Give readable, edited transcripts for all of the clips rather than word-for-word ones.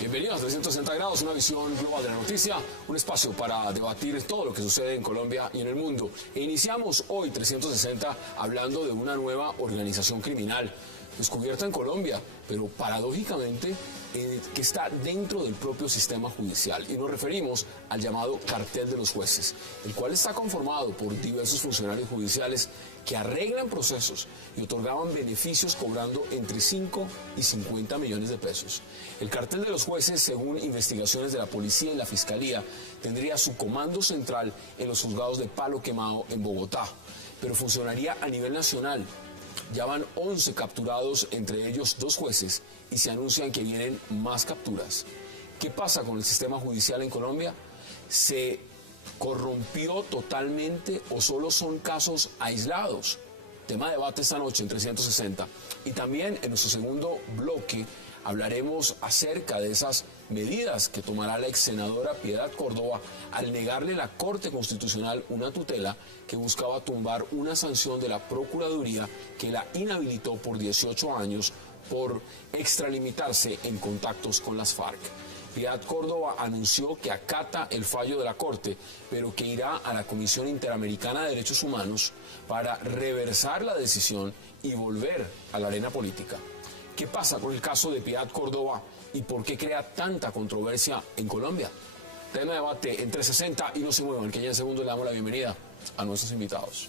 Bienvenidos a 360 grados, una visión global de la noticia, un espacio para debatir todo lo que sucede en Colombia y en el mundo. E iniciamos hoy 360 hablando de una nueva organización criminal descubierta en Colombia, pero paradójicamente que está dentro del propio sistema judicial. Y nos referimos al llamado cartel de los jueces, el cual está conformado por diversos funcionarios judiciales que arreglan procesos y otorgaban beneficios cobrando entre 5 y 50 millones de pesos. El cartel de los jueces, según investigaciones de la policía y la fiscalía, tendría su comando central en los juzgados de Palo Quemado en Bogotá, pero funcionaría a nivel nacional. Ya van 11 capturados, entre ellos 2 jueces, y se anuncian que vienen más capturas. ¿Qué pasa con el sistema judicial en Colombia? ¿Se corrompió totalmente o solo son casos aislados? Tema de debate esta noche en 360. Y también en nuestro segundo bloque hablaremos acerca de esas medidas que tomará la ex senadora Piedad Córdoba al negarle a la Corte Constitucional una tutela que buscaba tumbar una sanción de la Procuraduría que la inhabilitó por 18 años por extralimitarse en contactos con las FARC. Piedad Córdoba anunció que acata el fallo de la Corte, pero que irá a la Comisión Interamericana de Derechos Humanos para reversar la decisión y volver a la arena política. ¿Qué pasa con el caso de Piedad Córdoba y por qué crea tanta controversia en Colombia? Tema de debate en 360 y no se muevan, que ya en segundo le damos la bienvenida a nuestros invitados.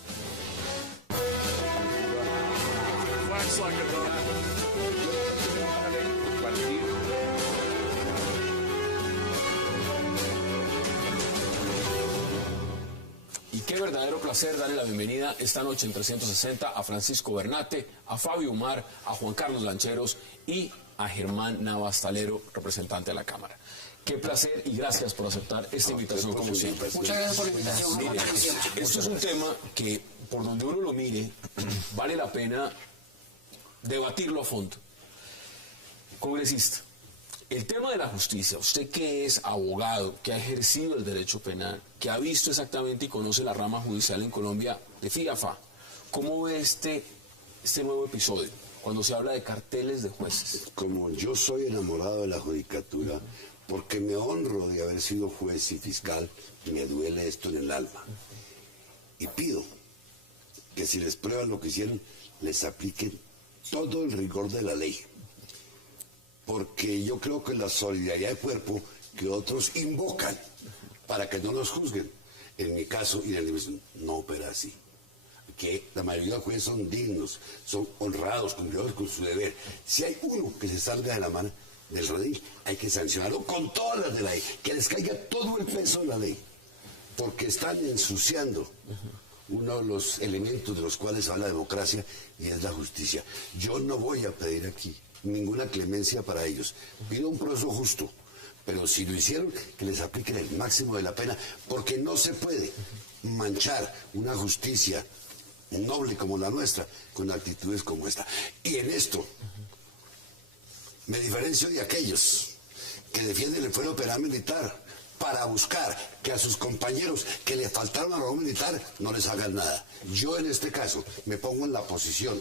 Y qué verdadero placer darle la bienvenida esta noche en 360 a Francisco Bernate, a Fabio Umar, a Juan Carlos Lancheros y a Germán Navas Talero, representante de la Cámara. Qué placer y gracias por aceptar esta invitación como siempre. Muchas gracias por la invitación. Mire, esto es un tema que, por donde uno lo mire, vale la pena debatirlo a fondo. Congresista, el tema de la justicia, usted que es abogado, que ha ejercido el derecho penal, que ha visto exactamente y conoce la rama judicial en Colombia de fi a fa, ¿cómo ve este nuevo episodio cuando se habla de carteles de jueces? Como yo soy enamorado de la judicatura, porque me honro de haber sido juez y fiscal, me duele esto en el alma. Y pido que si les prueban lo que hicieron, les apliquen todo el rigor de la ley. Porque yo creo que la solidaridad de cuerpo que otros invocan para que no los juzguen, en mi caso y en el de mis, no opera así. Que la mayoría de los jueces son dignos, son honrados, cumplidores con su deber. Si hay uno que se salga de la mano del redil, hay que sancionarlo con todas las de la ley, que les caiga todo el peso de la ley, porque están ensuciando uno de los elementos de los cuales habla la democracia y es la justicia. Yo no voy a pedir aquí ninguna clemencia para ellos, pido un proceso justo, pero si lo hicieron, que les apliquen el máximo de la pena, porque no se puede manchar una justicia noble como la nuestra con actitudes como esta. Y en esto me diferencio de aquellos que defienden el fuero penal militar para buscar que a sus compañeros que le faltaron a la militar no les hagan nada. Yo en este caso me pongo en la posición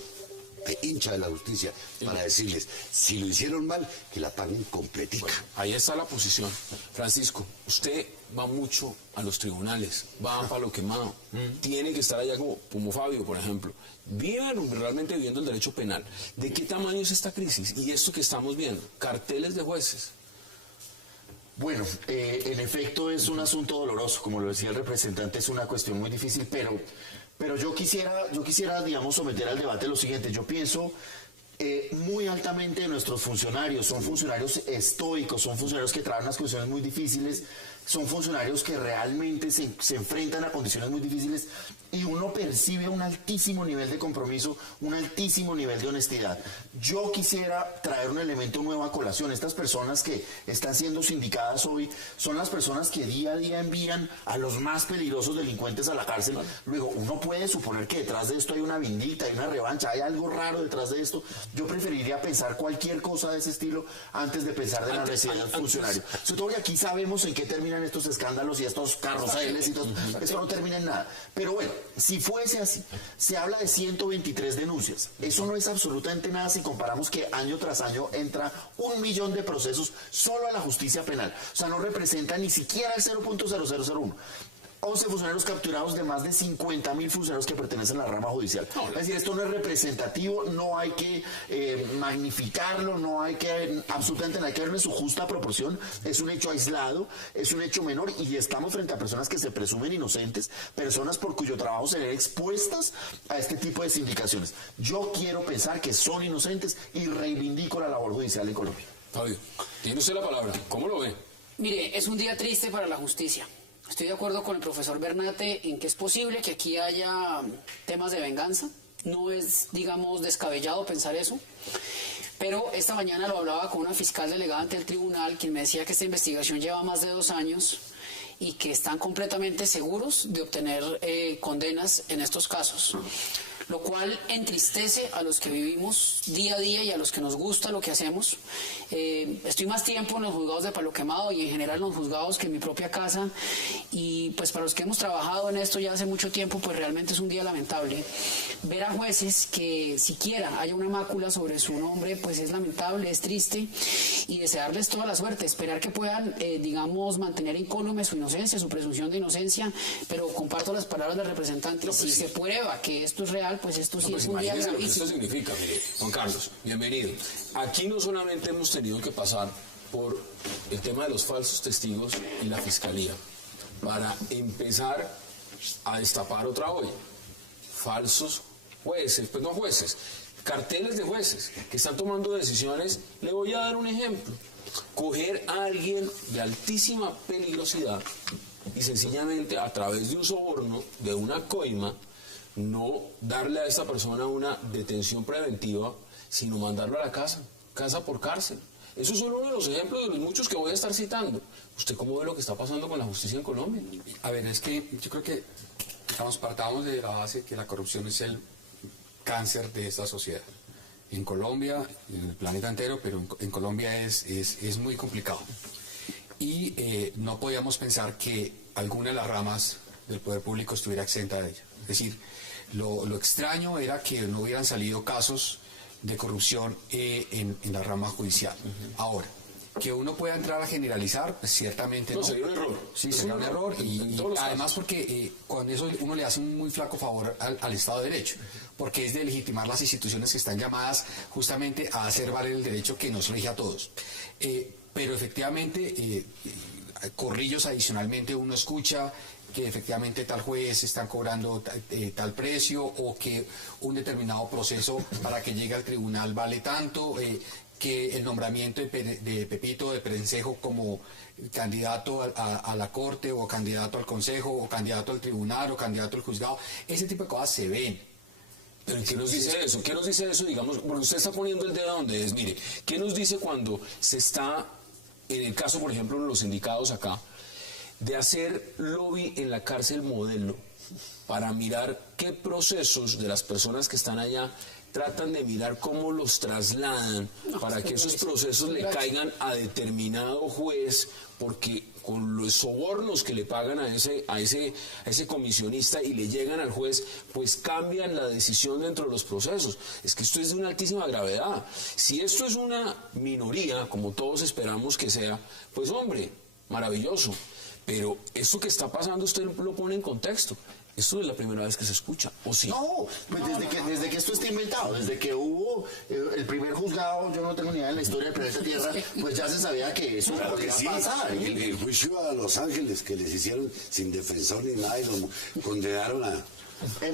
de hincha de la justicia para decirles, si lo hicieron mal, que la paguen completica. Bueno, ahí está la posición. Francisco, usted va mucho a los tribunales, va a Palo Quemado, tiene que estar allá como Fabio, por ejemplo. Viven realmente viviendo el derecho penal. ¿De qué tamaño es esta crisis? Y esto que estamos viendo, carteles de jueces. Bueno, en efecto es un asunto doloroso, como lo decía el representante, es una cuestión muy difícil, pero yo quisiera, digamos, someter al debate lo siguiente. Yo pienso muy altamente de nuestros funcionarios. Son funcionarios estoicos, son funcionarios que trabajan las condiciones muy difíciles, son funcionarios que realmente se enfrentan a condiciones muy difíciles y uno percibe un altísimo nivel de compromiso, un altísimo nivel de honestidad. Yo quisiera traer un elemento nuevo a colación. Estas personas que están siendo sindicadas hoy son las personas que día a día envían a los más peligrosos delincuentes a la cárcel. Luego, uno puede suponer que detrás de esto hay una vindicta, hay una revancha, hay algo raro detrás de esto. Yo preferiría pensar cualquier cosa de ese estilo antes de pensar de la necesidad del funcionario. Sobre todo que aquí sabemos en qué termina termina en estos escándalos y estos carruseles y todo. Esto no termina en nada. Pero bueno, si fuese así, se habla de 123 denuncias. Eso no es absolutamente nada si comparamos que año tras año entra 1 millón de procesos solo a la justicia penal. O sea, no representa ni siquiera el 0.0001. 11 funcionarios capturados de más de 50.000 funcionarios que pertenecen a la rama judicial. Es decir, esto no es representativo, no hay que magnificarlo, no hay que, absolutamente no hay que verlo en su justa proporción. Es un hecho aislado, es un hecho menor y estamos frente a personas que se presumen inocentes, personas por cuyo trabajo se ven expuestas a este tipo de sindicaciones. Yo quiero pensar que son inocentes y reivindico la labor judicial en Colombia. Fabio, tiene usted la palabra. ¿Cómo lo ve? Mire, es un día triste para la justicia. Estoy de acuerdo con el profesor Bernate en que es posible que aquí haya temas de venganza. No es, digamos, descabellado pensar eso. Pero esta mañana lo hablaba con una fiscal delegada ante el tribunal, quien me decía que esta investigación lleva más de 2 años y que están completamente seguros de obtener condenas en estos casos. Lo cual entristece a los que vivimos día a día y a los que nos gusta lo que hacemos. Estoy más tiempo en los juzgados de Palo Quemado y en general en los juzgados que en mi propia casa, y pues para los que hemos trabajado en esto ya hace mucho tiempo, pues realmente es un día lamentable. Ver a jueces que siquiera haya una mácula sobre su nombre, pues es lamentable, es triste, y desearles toda la suerte, esperar que puedan, digamos, mantener incólume su inocencia, su presunción de inocencia, pero comparto las palabras del representante, si se prueba que esto es real, pues esto sí es un día Imagínese lo que gravísimo. esto significa, mire, Juan Carlos, bienvenido. Aquí no solamente hemos tenido que pasar por el tema de los falsos testigos y la fiscalía para empezar a destapar otra olla. Falsos jueces, pues no jueces, carteles de jueces que están tomando decisiones. Le voy a dar un ejemplo. Coger a alguien de altísima peligrosidad y sencillamente a través de un soborno, de una coima, no darle a esta persona una detención preventiva, sino mandarlo a la casa, casa por cárcel. Eso es solo uno de los ejemplos de los muchos que voy a estar citando. ¿Usted cómo ve lo que está pasando con la justicia en Colombia? A ver, es que yo creo que partamos de la base que la corrupción es el cáncer de esta sociedad. En Colombia, en el planeta entero, pero en Colombia es muy complicado. Y no podíamos pensar que alguna de las ramas del poder público estuviera exenta de ella. Es decir, lo extraño era que no hubieran salido casos de corrupción en la rama judicial. Ahora, que uno pueda entrar a generalizar, pues ciertamente no. Sería un error. Sí, sería un error. Y además porque con eso uno le hace un muy flaco favor al Estado de Derecho, porque es de legitimar las instituciones que están llamadas justamente a hacer valer el derecho que nos rige a todos. Pero efectivamente, corrillos adicionalmente uno escucha que efectivamente tal juez están cobrando tal precio, o que un determinado proceso para que llegue al tribunal vale tanto, que el nombramiento de Pepito de Prensejo como candidato a la corte, o candidato al consejo, o candidato al tribunal, o candidato al juzgado, ese tipo de cosas se ven. ¿Pero qué nos dice eso? ¿Qué nos dice eso, digamos? Porque usted está poniendo el dedo donde es. Mire, ¿qué nos dice cuando se está, en el caso, por ejemplo, de los sindicados acá, de hacer lobby en la cárcel modelo para mirar qué procesos de las personas que están allá tratan de mirar cómo los trasladan para que esos procesos le caigan a determinado juez, porque con los sobornos que le pagan a ese comisionista y le llegan al juez, pues cambian la decisión dentro de los procesos? Es que esto es de una altísima gravedad. Si esto es una minoría, como todos esperamos que sea, pues hombre, maravilloso. Pero esto que está pasando usted lo pone en contexto. Esto es la primera vez que se escucha, ¿o sí? No, pues desde que esto está inventado, desde que hubo el primer juzgado, yo no tengo ni idea de la historia del planeta Tierra, pues ya se sabía que eso podía pasar. El juicio a Los Ángeles que les hicieron sin defensor ni nada y los condenaron a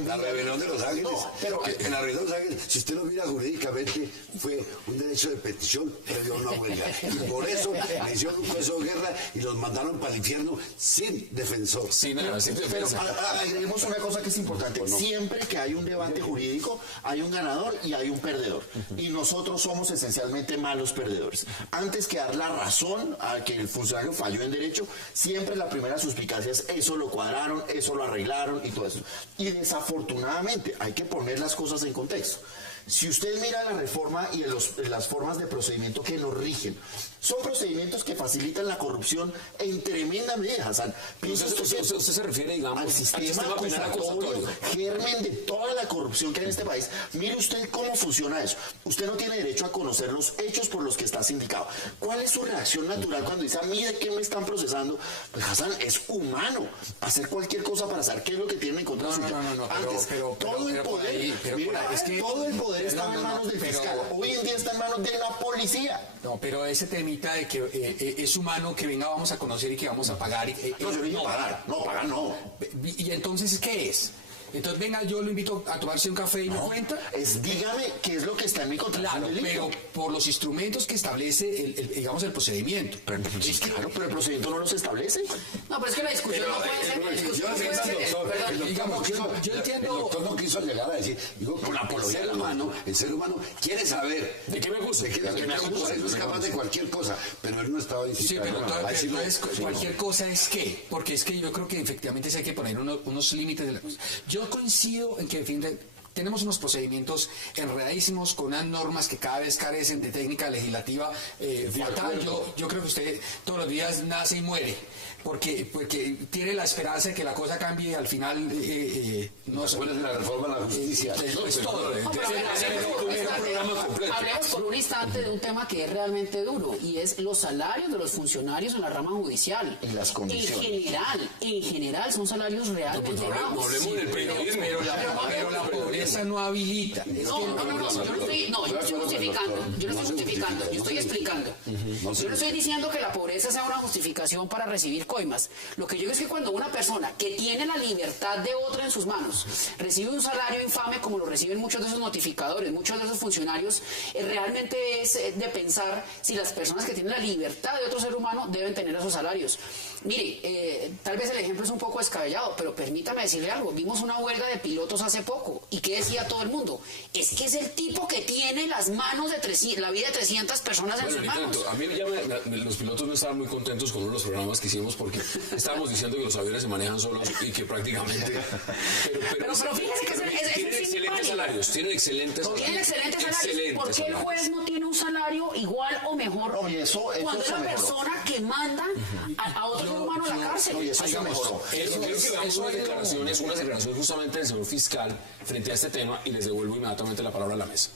la rebelión de Los Ángeles. No, pero en la rebelión de Los Ángeles, si usted lo mira jurídicamente, fue un derecho de petición previo a una huelga. Y por eso le hicieron un proceso de guerra y los mandaron para el infierno sin defensor. Sin Pero defensa. agreguemos una cosa que es importante. Siempre que hay un debate jurídico, hay un ganador y hay un perdedor. Y nosotros somos esencialmente malos perdedores. Antes que dar la razón a que el funcionario falló en derecho, siempre la primera suspicacia es eso lo cuadraron, eso lo arreglaron y todo eso. Y desafortunadamente hay que poner las cosas en contexto. Si usted mira la reforma y las formas de procedimiento que nos rigen, son procedimientos que facilitan la corrupción en tremenda medida, Hassan. Usted se refiere, digamos, al sistema penal acusatorio, germen de toda la corrupción que hay en este país. Mire usted cómo funciona eso. Usted no tiene derecho a conocer los hechos por los que está sindicado. ¿Cuál es su reacción natural cuando dice, mire qué me están procesando? Pues Hassan, es humano hacer cualquier cosa para saber qué es lo que tienen en contra suya. Antes, todo el poder, todo el poder estaba en manos del fiscal. Hoy en día está en manos de la policía. No, pero ese temita de que es humano que venga, vamos a conocer y que vamos a pagar. No, yo no digo pagar. No, pagar no. ¿Y entonces qué es? Entonces, venga, yo lo invito a tomarse un café y me cuenta. Dígame qué es lo que está en mi contrato. Claro, pero por los instrumentos que establece, digamos, el procedimiento. Pero el procedimiento no los establece. No, pero es que la discusión no puede ser. Yo entiendo. El doctor no quiso llegar a decir, digo, con la apología del humano, el ser humano quiere saber de qué me acusa, de qué me acusa, él es capaz de cualquier cosa, pero él no estaba incitando. Sí, pero entonces, cualquier cosa es qué, porque es que yo creo que efectivamente sí hay que poner unos límites de la cosa. Yo coincido en que tenemos unos procedimientos enredadísimos con unas normas que cada vez carecen de técnica legislativa fatal. Yo creo que usted todos los días nace y muere porque tiene la esperanza de que la cosa cambie y al final no se puede hacer la reforma de la justicia. Es todo. Hablemos por un instante de un tema que es realmente duro y es los salarios de los funcionarios en la rama judicial. Y las condiciones. En general son salarios realmente bajos. Hablemos del periodismo. Pero la pobreza no habilita. Yo no estoy justificando, yo estoy explicando. Yo no estoy diciendo que la pobreza sea una justificación para recibir coimas. Lo que yo digo es que cuando una persona que tiene la libertad de otra en sus manos recibe un salario infame como lo reciben muchos de esos notificadores, muchos de esos funcionarios, realmente es de pensar si las personas que tienen la libertad de otro ser humano deben tener esos salarios. Mire, tal vez el ejemplo es un poco descabellado, pero permítame decirle algo. Vimos una huelga de pilotos hace poco. ¿Y qué decía todo el mundo? Es que es el tipo que tiene las manos de la vida de 300 personas en sus manos. A mí los pilotos no estaban muy contentos con uno de los programas que hicimos porque estábamos diciendo que los aviones se manejan solos y que prácticamente... Pero fíjese que tienen excelentes salarios. Tienen excelentes salarios. ¿Por qué el juez no tiene un salario igual o mejor cuando es la persona que manda a otro ser humano a la cárcel? Unas declaraciones justamente del señor fiscal frente a este tema y les devuelvo inmediatamente la palabra a la mesa.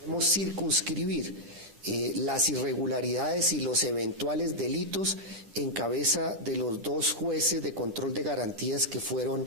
Debemos circunscribir las irregularidades y los eventuales delitos en cabeza de los dos jueces de control de garantías que fueron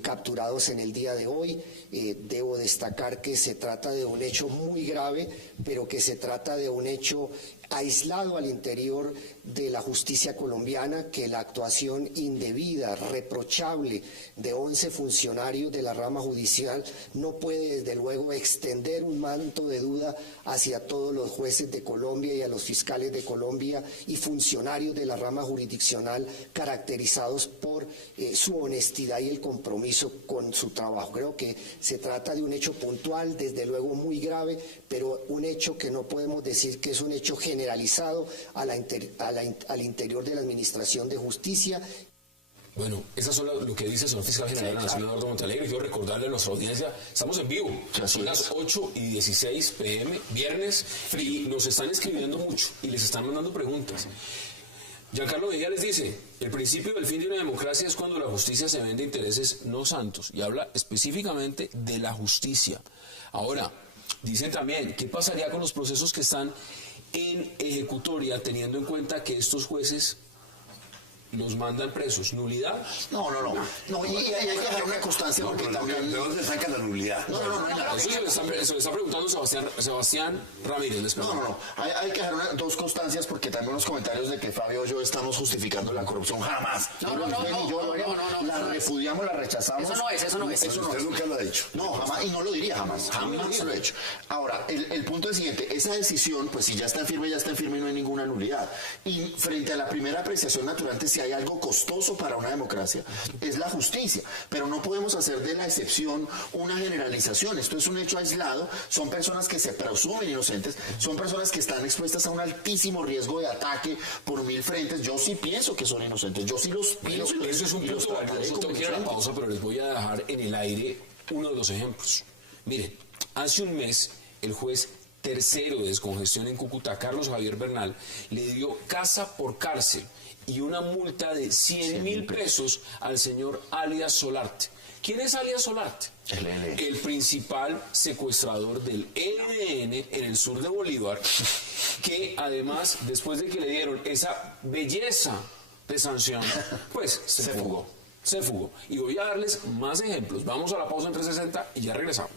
capturados en el día de hoy. Debo destacar que se trata de un hecho muy grave, pero que se trata de un hecho aislado al interior de la justicia colombiana, que la actuación indebida, reprochable de 11 funcionarios de la rama judicial no puede desde luego extender un manto de duda hacia todos los jueces de Colombia y a los fiscales de Colombia y funcionarios de la rama jurisdiccional caracterizados por su honestidad y el compromiso con su trabajo. Creo que se trata de un hecho puntual, desde luego muy grave, pero un hecho que no podemos decir que es un hecho generalizado al interior de la Administración de Justicia. Bueno, eso es lo que dice el señor fiscal general de la Nación, Eduardo Montalegre. Quiero recordarle a nuestra audiencia, estamos en vivo, son las 8:16 p.m., viernes, y nos están escribiendo mucho y les están mandando preguntas. Giancarlo Mejía les dice, el principio del fin de una democracia es cuando la justicia se vende intereses no santos, y habla específicamente de la justicia. Ahora, dicen también, ¿qué pasaría con los procesos que están en ejecutoria teniendo en cuenta que estos jueces los mandan presos? ¿Nulidad? No, y hay que dejar una constancia porque también... ¿De dónde sacan la nulidad? Eso se le está preguntando Sebastián Ramírez. No. Hay que dejar dos constancias porque también los comentarios de que Fabio y yo estamos justificando la corrupción. Jamás. La repudiamos, la rechazamos. Eso no es. Usted nunca lo ha dicho. No, jamás, y no lo diría jamás. Jamás lo he hecho. Ahora, el punto es el siguiente. Esa decisión, pues si ya está en firme y no hay ninguna nulidad. Y frente a la primera apreciación natural, si hay algo costoso para una democracia, es la justicia. Pero no podemos hacer de la excepción una generalización. Esto es un hecho aislado. Son personas que se presumen inocentes. Son personas que están expuestas a un altísimo riesgo de ataque por 1000 frentes. Yo sí pienso que son inocentes. Yo sí los pienso. Eso es un punto valioso. Tengo que ir a la pausa, pero les voy a dejar en el aire uno de los ejemplos. Miren, hace un mes el juez tercero de descongestión en Cúcuta, Carlos Javier Bernal, le dio casa por cárcel y una multa de 100.000 pesos al señor alias Solarte. ¿Quién es alias Solarte? El principal secuestrador del ELN en el sur de Bolívar, que además, después de que le dieron esa belleza de sanción, pues se fugó. Se fugó. Y voy a darles más ejemplos. Vamos a la pausa en 360 y ya regresamos.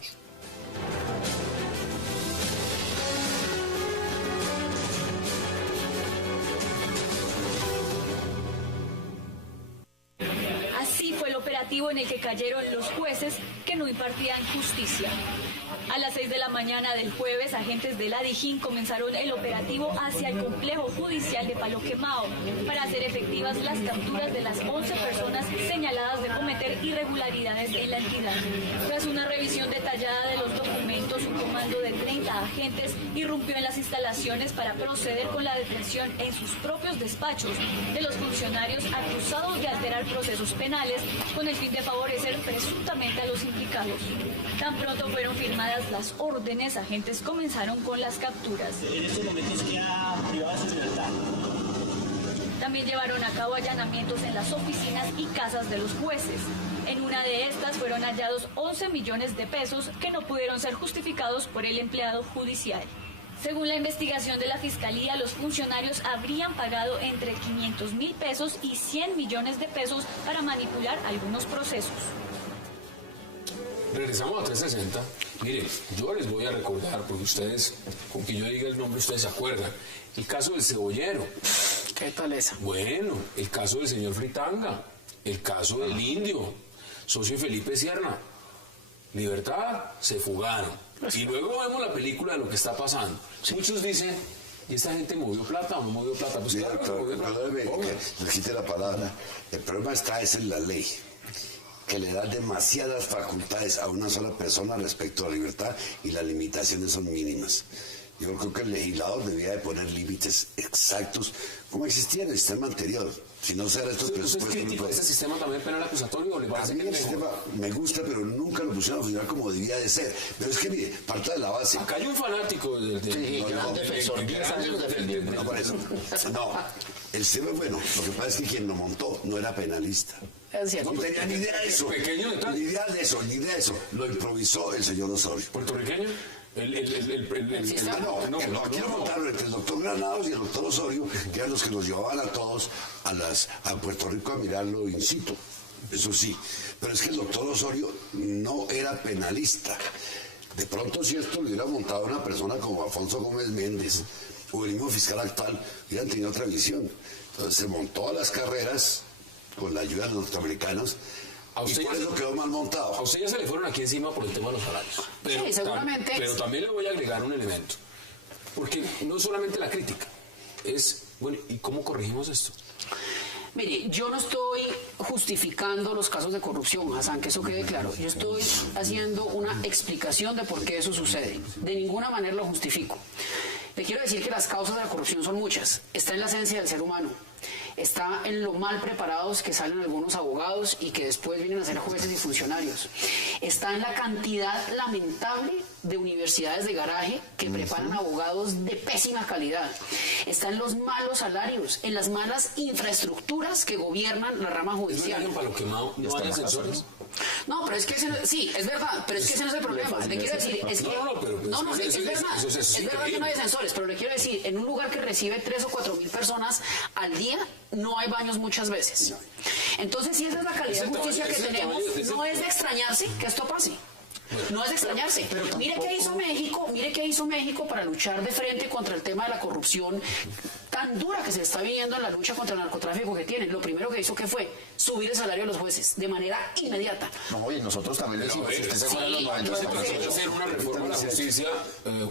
Así fue el operativo en el que cayeron los jueces que no impartían justicia. A las 6 de la mañana del jueves, agentes de la Dijín comenzaron el operativo hacia el complejo judicial de Palo Quemado para hacer efectivas las capturas de las 11 personas señaladas de cometer irregularidades en la entidad. Tras una revisión detallada de los documentos, un comando de 30 agentes irrumpió en las instalaciones para proceder con la detención en sus propios despachos de los funcionarios acusados de alterar procesos penales con el fin de favorecer presuntamente a los implicados. Tan pronto fueron firmadas las órdenes, agentes comenzaron con las capturas. En estos momentos queda privada de su libertad. También llevaron a cabo allanamientos en las oficinas y casas de los jueces. En una de estas fueron hallados 11 millones de pesos que no pudieron ser justificados por el empleado judicial. Según la investigación de la Fiscalía, los funcionarios habrían pagado entre 500.000 pesos y 100 millones de pesos para manipular algunos procesos. Regresamos a 360. Miren, yo les voy a recordar, porque ustedes, con que yo diga el nombre, ustedes se acuerdan. El caso del cebollero. ¿Qué tal esa? Bueno, el caso del señor Fritanga. El caso del indio. Socio Felipe Sierra. Libertad, se fugaron. Y luego vemos la película de lo que está pasando. Muchos dicen, ¿y esta gente movió plata o no movió plata? Pues claro que movió plata. Perdóneme que le quite la palabra. El problema está es en la ley, que le da demasiadas facultades a una sola persona respecto a la libertad y las limitaciones son mínimas. Yo creo que el legislador debía de poner límites exactos, como existía en el sistema anterior. Si no se hará estos ¿Usted presupuestos... es crítico de este sistema también penal acusatorio o le A parece mí que el es sistema mejor? me gusta, pero nunca lo pusieron a funcionar como debía de ser. Pero es que, mire, parte de la base... Acá hay un fanático del... Sí, gran defensor, 10 años defendiendo. No, por eso. No, el sistema es bueno. Lo que pasa es que quien lo montó no era penalista. Es cierto. No tenía ni idea de eso. Pequeño detalle. Ni idea de eso, ni idea de eso. Lo improvisó el señor Osorio. ¿Puertorriqueño? No, quiero montarlo entre el doctor Granados y el doctor Osorio, que eran los que nos llevaban a todos a Puerto Rico a mirarlo in situ. Eso sí. Pero es que el doctor Osorio no era penalista. De pronto, si esto lo hubiera montado una persona como Alfonso Gómez Méndez o el mismo fiscal actual, hubieran tenido otra visión. Entonces se montó a las carreras con la ayuda de los norteamericanos. Y por eso quedó mal montado. A usted ya se le fueron aquí encima por el tema de los salarios. Pero, Sí, seguramente. Pero también le voy a agregar un elemento. Porque no solamente la crítica, es, bueno, ¿y cómo corregimos esto? Mire, yo no estoy justificando los casos de corrupción, Hassan, que eso quede claro. Yo estoy haciendo una explicación de por qué eso sucede. De ninguna manera lo justifico. Le quiero decir que las causas de la corrupción son muchas. Está en la esencia del ser humano. Está en lo mal preparados que salen algunos abogados y que después vienen a ser jueces y funcionarios. Está en la cantidad lamentable de universidades de garaje que preparan abogados de pésima calidad. Está en los malos salarios, en las malas infraestructuras que gobiernan la rama judicial. ¿Es Palo Quemado no hay ascensores? No, pero es que sí, es verdad, pero es que ese no es el problema. Le quiero decir, es que es verdad, es verdad que no hay ascensores, pero le quiero decir, en un lugar que recibe 3 o 4 mil personas al día, no hay baños muchas veces. Entonces, si esa es la calidad de justicia que tenemos, no es de extrañarse que esto pase. No es de extrañarse. Mire qué hizo México para luchar de frente contra el tema de la corrupción tan dura que se está viviendo en la lucha contra el narcotráfico que tienen. Lo primero que hizo que fue subir el salario de los jueces de manera inmediata. No, y nosotros también le decimos, si usted se acuerda en los 90 se Hay que hacer una reforma a la justicia,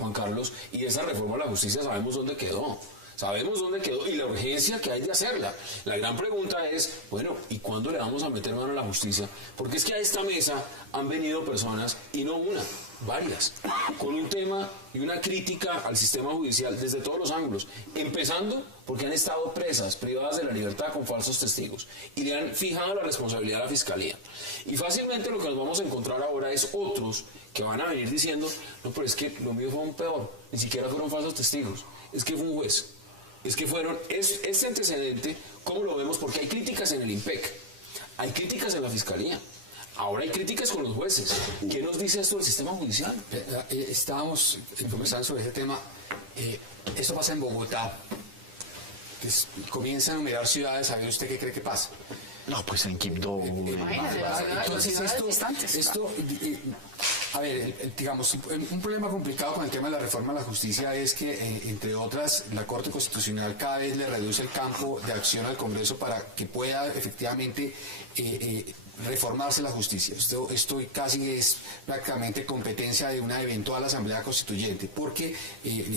Juan Carlos, y esa reforma a la justicia sabemos dónde quedó. sabemos dónde quedó y la urgencia que hay de hacerla. La gran pregunta es, bueno, ¿y cuándo le vamos a meter mano a la justicia? Porque es que a esta mesa han venido personas, y no una, varias, con un tema y una crítica al sistema judicial desde todos los ángulos, empezando porque han estado presas, privadas de la libertad con falsos testigos, y le han fijado la responsabilidad a la Fiscalía. Y fácilmente lo que nos vamos a encontrar ahora es otros que van a venir diciendo, no, pero es que lo mío fue un peor, ni siquiera fueron falsos testigos, es que fue un juez. Es que este antecedente, ¿cómo lo vemos? Porque hay críticas en el IMPEC, hay críticas en la Fiscalía, ahora hay críticas con los jueces. ¿Qué nos dice esto del sistema judicial? Estábamos conversando sobre ese tema. Esto pasa en Bogotá. Comienza a enumerar ciudades, ¿sabe usted qué cree que pasa? No, pues en Quibdó. Entonces a ver, digamos, un problema complicado con el tema de la reforma a la justicia es que, entre otras, la Corte Constitucional cada vez le reduce el campo de acción al Congreso para que pueda efectivamente reformarse la justicia. Esto casi es prácticamente competencia de una eventual Asamblea Constituyente, porque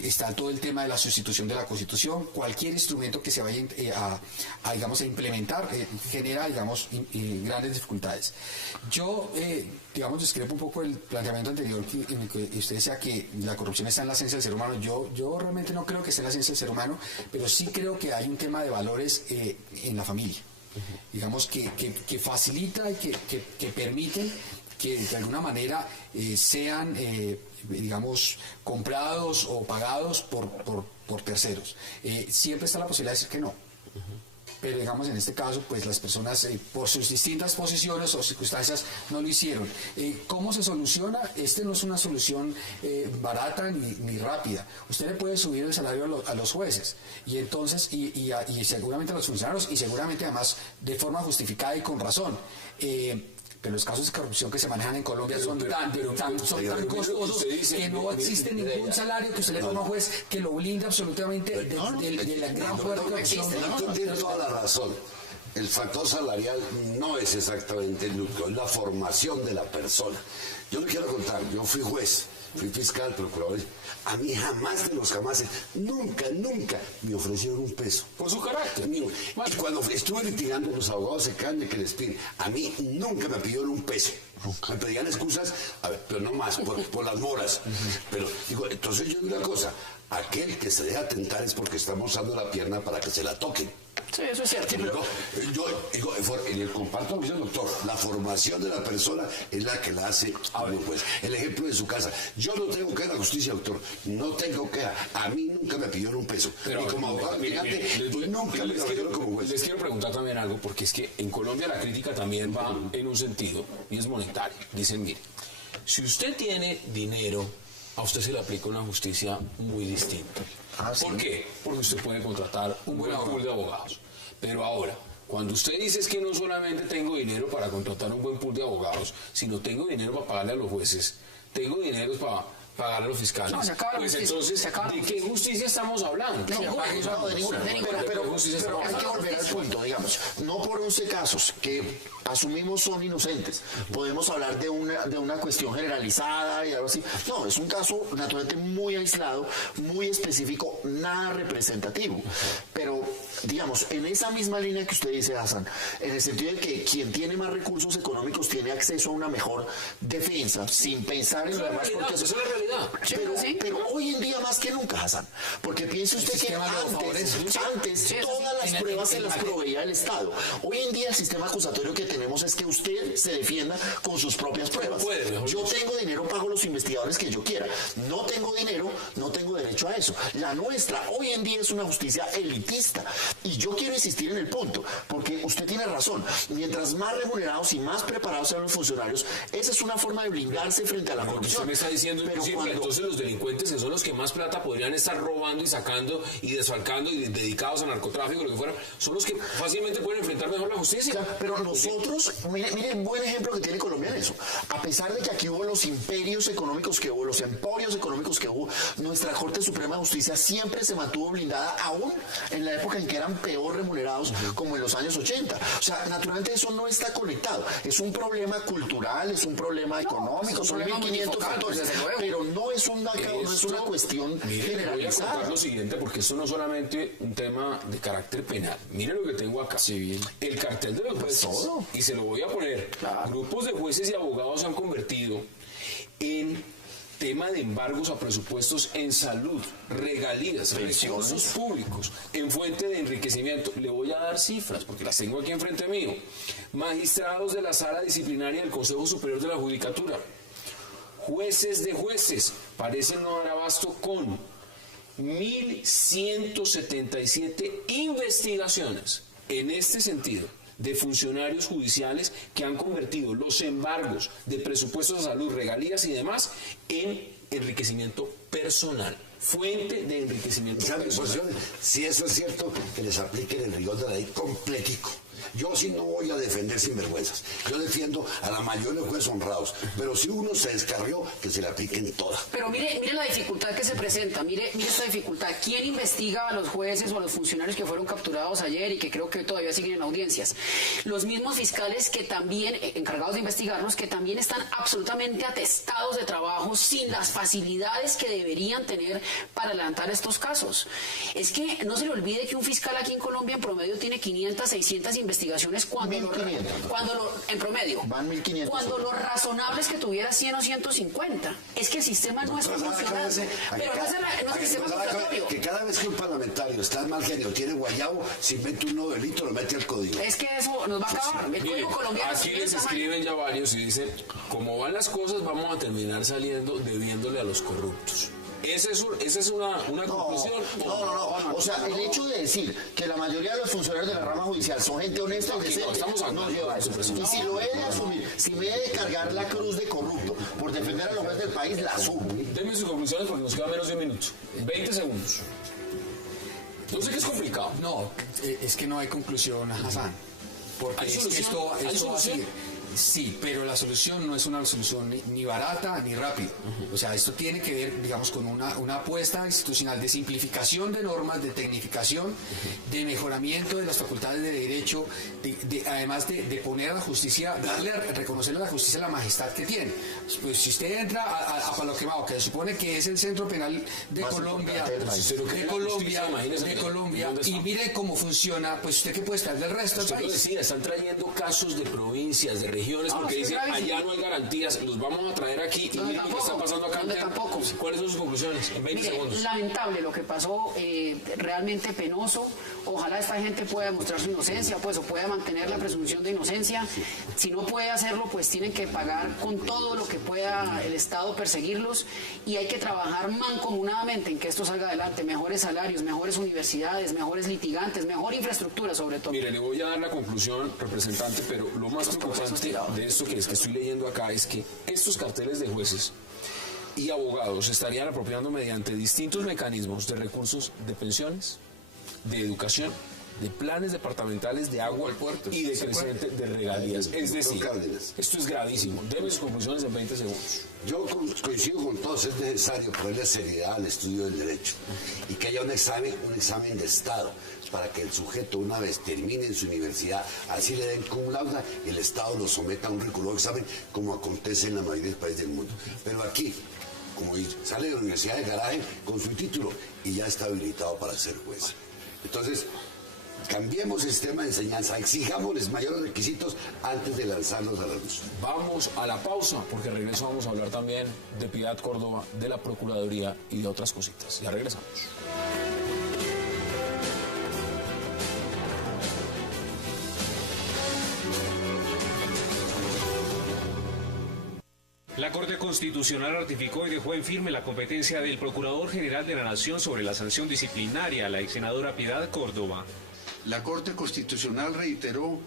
está todo el tema de la sustitución de la Constitución. Cualquier instrumento que se vaya digamos, a implementar genera, digamos, grandes dificultades. Yo, digamos, discrepo un poco el planteamiento anterior en el que usted decía que la corrupción está en la esencia del ser humano. Yo realmente no creo que esté en la esencia del ser humano, pero sí creo que hay un tema de valores en la familia. Digamos que facilita y que permiten que de alguna manera sean, digamos, comprados o pagados por terceros. Siempre está la posibilidad de decir que no. Pero digamos, en este caso, pues las personas por sus distintas posiciones o circunstancias no lo hicieron. ¿Cómo se soluciona? No es una solución barata ni rápida. Usted le puede subir el salario a los jueces y entonces y seguramente a los funcionarios y seguramente además de forma justificada y con razón. Pero los casos de corrupción que se manejan en Colombia son tan costosos que no existe ningún salario que usted le ponga a un juez que lo blinde absolutamente de la gran fuerte corrupción. Tiene toda la razón. El factor salarial no es exactamente el núcleo, es la formación de la persona. Yo le quiero contar, yo fui juez, fui fiscal, procurador. A mí jamás de los jamases, nunca me ofrecieron un peso. Por su carácter. Y cuando estuve litigando, los abogados se caen de que les piden. A mí nunca me pidieron un peso. Me pedían excusas, a ver, pero no más, por las moras. Pero digo, entonces yo digo una cosa, aquel que se deja tentar es porque estamos usando la pierna para que se la toquen. Sí, eso es cierto. Pero yo digo, en el comparto con el doctor, la formación de la persona es la que la hace a uno, pues. El ejemplo de su casa. Yo no tengo que ir a la justicia, doctor. No tengo que. A mí nunca me pidieron un peso. Pero, y como abogado migrante, nunca me pidieron como juez. Les quiero preguntar también algo, porque es que en Colombia la crítica también va en un sentido, y es monetario. Dicen, mire, si usted tiene dinero, a usted se le aplica una justicia muy distinta. ¿Por qué? Porque usted puede contratar un buen pool de abogados. Pero ahora, cuando usted dice es que no solamente tengo dinero para contratar un buen pool de abogados, sino tengo dinero para pagarle a los jueces, tengo dinero para pagar a los fiscales. No, se acaba la pues justicia, entonces, ¿de qué justicia estamos hablando? De ninguna. Pero hay que volver al punto, digamos. No por 11 casos que asumimos son inocentes. Podemos hablar de una cuestión generalizada y algo así. No, es un caso naturalmente muy aislado, muy específico, nada representativo. Pero, digamos, en esa misma línea que usted dice, Hassan, en el sentido de que quien tiene más recursos económicos tiene acceso a una mejor defensa, sin pensar en lo demás. Porque eso es la realidad. Pero hoy en día más que nunca, Hassan, porque piense usted que antes todas las pruebas se las proveía el Estado. Hoy en día el sistema acusatorio que tenemos es que usted se defienda con sus propias pruebas. Yo tengo dinero, pago los investigadores que yo quiera. No tengo dinero, no tengo derecho a eso. La nuestra hoy en día es una justicia elitista. Y yo quiero insistir en el punto, porque usted tiene razón. Mientras más remunerados y más preparados sean los funcionarios, esa es una forma de blindarse frente a la corrupción. Usted me está diciendo entonces los delincuentes, que son los que más plata podrían estar robando y sacando y desfalcando y dedicados a narcotráfico, lo que fuera, Judicatura son los que fácilmente pueden enfrentar mejor la justicia. Claro, pero nosotros, miren buen ejemplo que tiene Colombia en eso. A pesar de que aquí hubo los imperios económicos que hubo, los emporios económicos que hubo, nuestra Corte Suprema de Justicia siempre se mantuvo blindada, aún en la época en que eran peor remunerados, como en los años 80. O sea, naturalmente eso no está conectado. Es un problema cultural, es un problema económico, son 1.500 factores, pero no es una cuestión generalizada. Voy a contar lo siguiente, porque esto no es solamente un tema de carácter penal. Mire lo que tengo acá. Sí, bien. El cartel de los jueces, y se lo voy a poner, grupos de jueces y abogados se han convertido en tema de embargos a presupuestos en salud, regalías, recursos públicos, en fuente de enriquecimiento. Le voy a dar cifras, porque las tengo aquí enfrente mío. Magistrados de la Sala Disciplinaria del Consejo Superior de la Judicatura, jueces de jueces, parecen no dar abasto con 1.177 investigaciones en este sentido de funcionarios judiciales que han convertido los embargos de presupuestos de salud, regalías y demás en enriquecimiento personal. Fuente de enriquecimiento personal. Si eso es cierto, que les apliquen el rigor de la ley completico. Yo sí no voy a defender sinvergüenzas. Yo defiendo a la mayoría de jueces honrados. Pero si uno se descarrió, que se le apliquen todas. Pero mire la dificultad que se presenta. Mire esta dificultad. ¿Quién investiga a los jueces o a los funcionarios que fueron capturados ayer y que creo que todavía siguen en audiencias? Los mismos fiscales que también, encargados de investigarlos, que también están absolutamente atestados de trabajo sin las facilidades que deberían tener para adelantar estos casos. Es que no se le olvide que un fiscal aquí en Colombia en promedio tiene 500, 600 investigaciones cuando en promedio. Van 1.500. Cuando lo razonable es que tuviera 100 o 150. Es que el sistema no es proporcional. Pero no es el sistema acusatorio. Que cada vez que un parlamentario está mal genio, tiene guayabo, si mete un nuevo delito, lo mete al código. Es que eso nos va a acabar. El código colombiano. Aquí les escriben ya varios y dicen, como van las cosas, vamos a terminar saliendo debiéndole a los corruptos. ¿Esa es una conclusión? No. O sea, el hecho de decir que la mayoría de los funcionarios de la rama judicial son gente honesta y decente, no lleva a eso. Y si lo he de asumir, si me he de cargar la cruz de corrupto por defender a los jueces del país, la asumo. Denme sus conclusiones porque nos queda menos de un minuto. 20 segundos. Yo sé que es complicado. No, es que no hay conclusión, Hassan. Porque ¿Hay solución? esto va a seguir. Sí, pero la solución no es una solución ni barata ni rápida. O sea, esto tiene que ver, digamos, con una apuesta institucional de simplificación de normas, de tecnificación, de mejoramiento de las facultades de derecho, además de poner a la justicia, reconocerle a la justicia la majestad que tiene. Pues si usted entra a Palo Quemado, que se supone que es el centro penal de Colombia, y mire cómo funciona, pues usted qué puede esperar del resto del país. Lo decía, están trayendo casos de provincias, de regiones, porque dicen allá no hay garantías, los vamos a traer aquí y miren qué está pasando acá. ¿Cuáles son sus conclusiones? En 20 segundos. Lamentable lo que pasó, realmente penoso. Ojalá esta gente pueda demostrar su inocencia, pues, o pueda mantener la presunción de inocencia. Si no puede hacerlo, pues tienen que pagar con todo lo que pueda el Estado perseguirlos, y hay que trabajar mancomunadamente en que esto salga adelante. Mejores salarios, mejores universidades, mejores litigantes, mejor infraestructura sobre todo. Mire, le voy a dar la conclusión, representante, pero lo más preocupante de esto que estoy leyendo acá es que estos carteles de jueces y abogados estarían apropiando mediante distintos mecanismos de recursos de pensiones, de educación, de planes departamentales de agua y de creciente de regalías. Es decir, esto es gravísimo. Deme sus conclusiones en 20 segundos. Yo coincido con todos, es necesario ponerle seriedad al estudio del derecho y que haya un examen de Estado para que el sujeto, una vez termine en su universidad, así le den cum laude, el Estado lo someta a un riguroso examen, como acontece en la mayoría de países del mundo. Pero aquí, como dice, sale de la universidad de garaje con su título y ya está habilitado para ser juez. Entonces, cambiemos el sistema de enseñanza, exijámosles mayores requisitos antes de lanzarlos a la luz. Vamos a la pausa, porque regreso vamos a hablar también de Piedad Córdoba, de la Procuraduría y de otras cositas. Ya regresamos. La Corte Constitucional ratificó y dejó en firme la competencia del Procurador General de la Nación sobre la sanción disciplinaria a la ex senadora Piedad Córdoba. La Corte Constitucional reiteró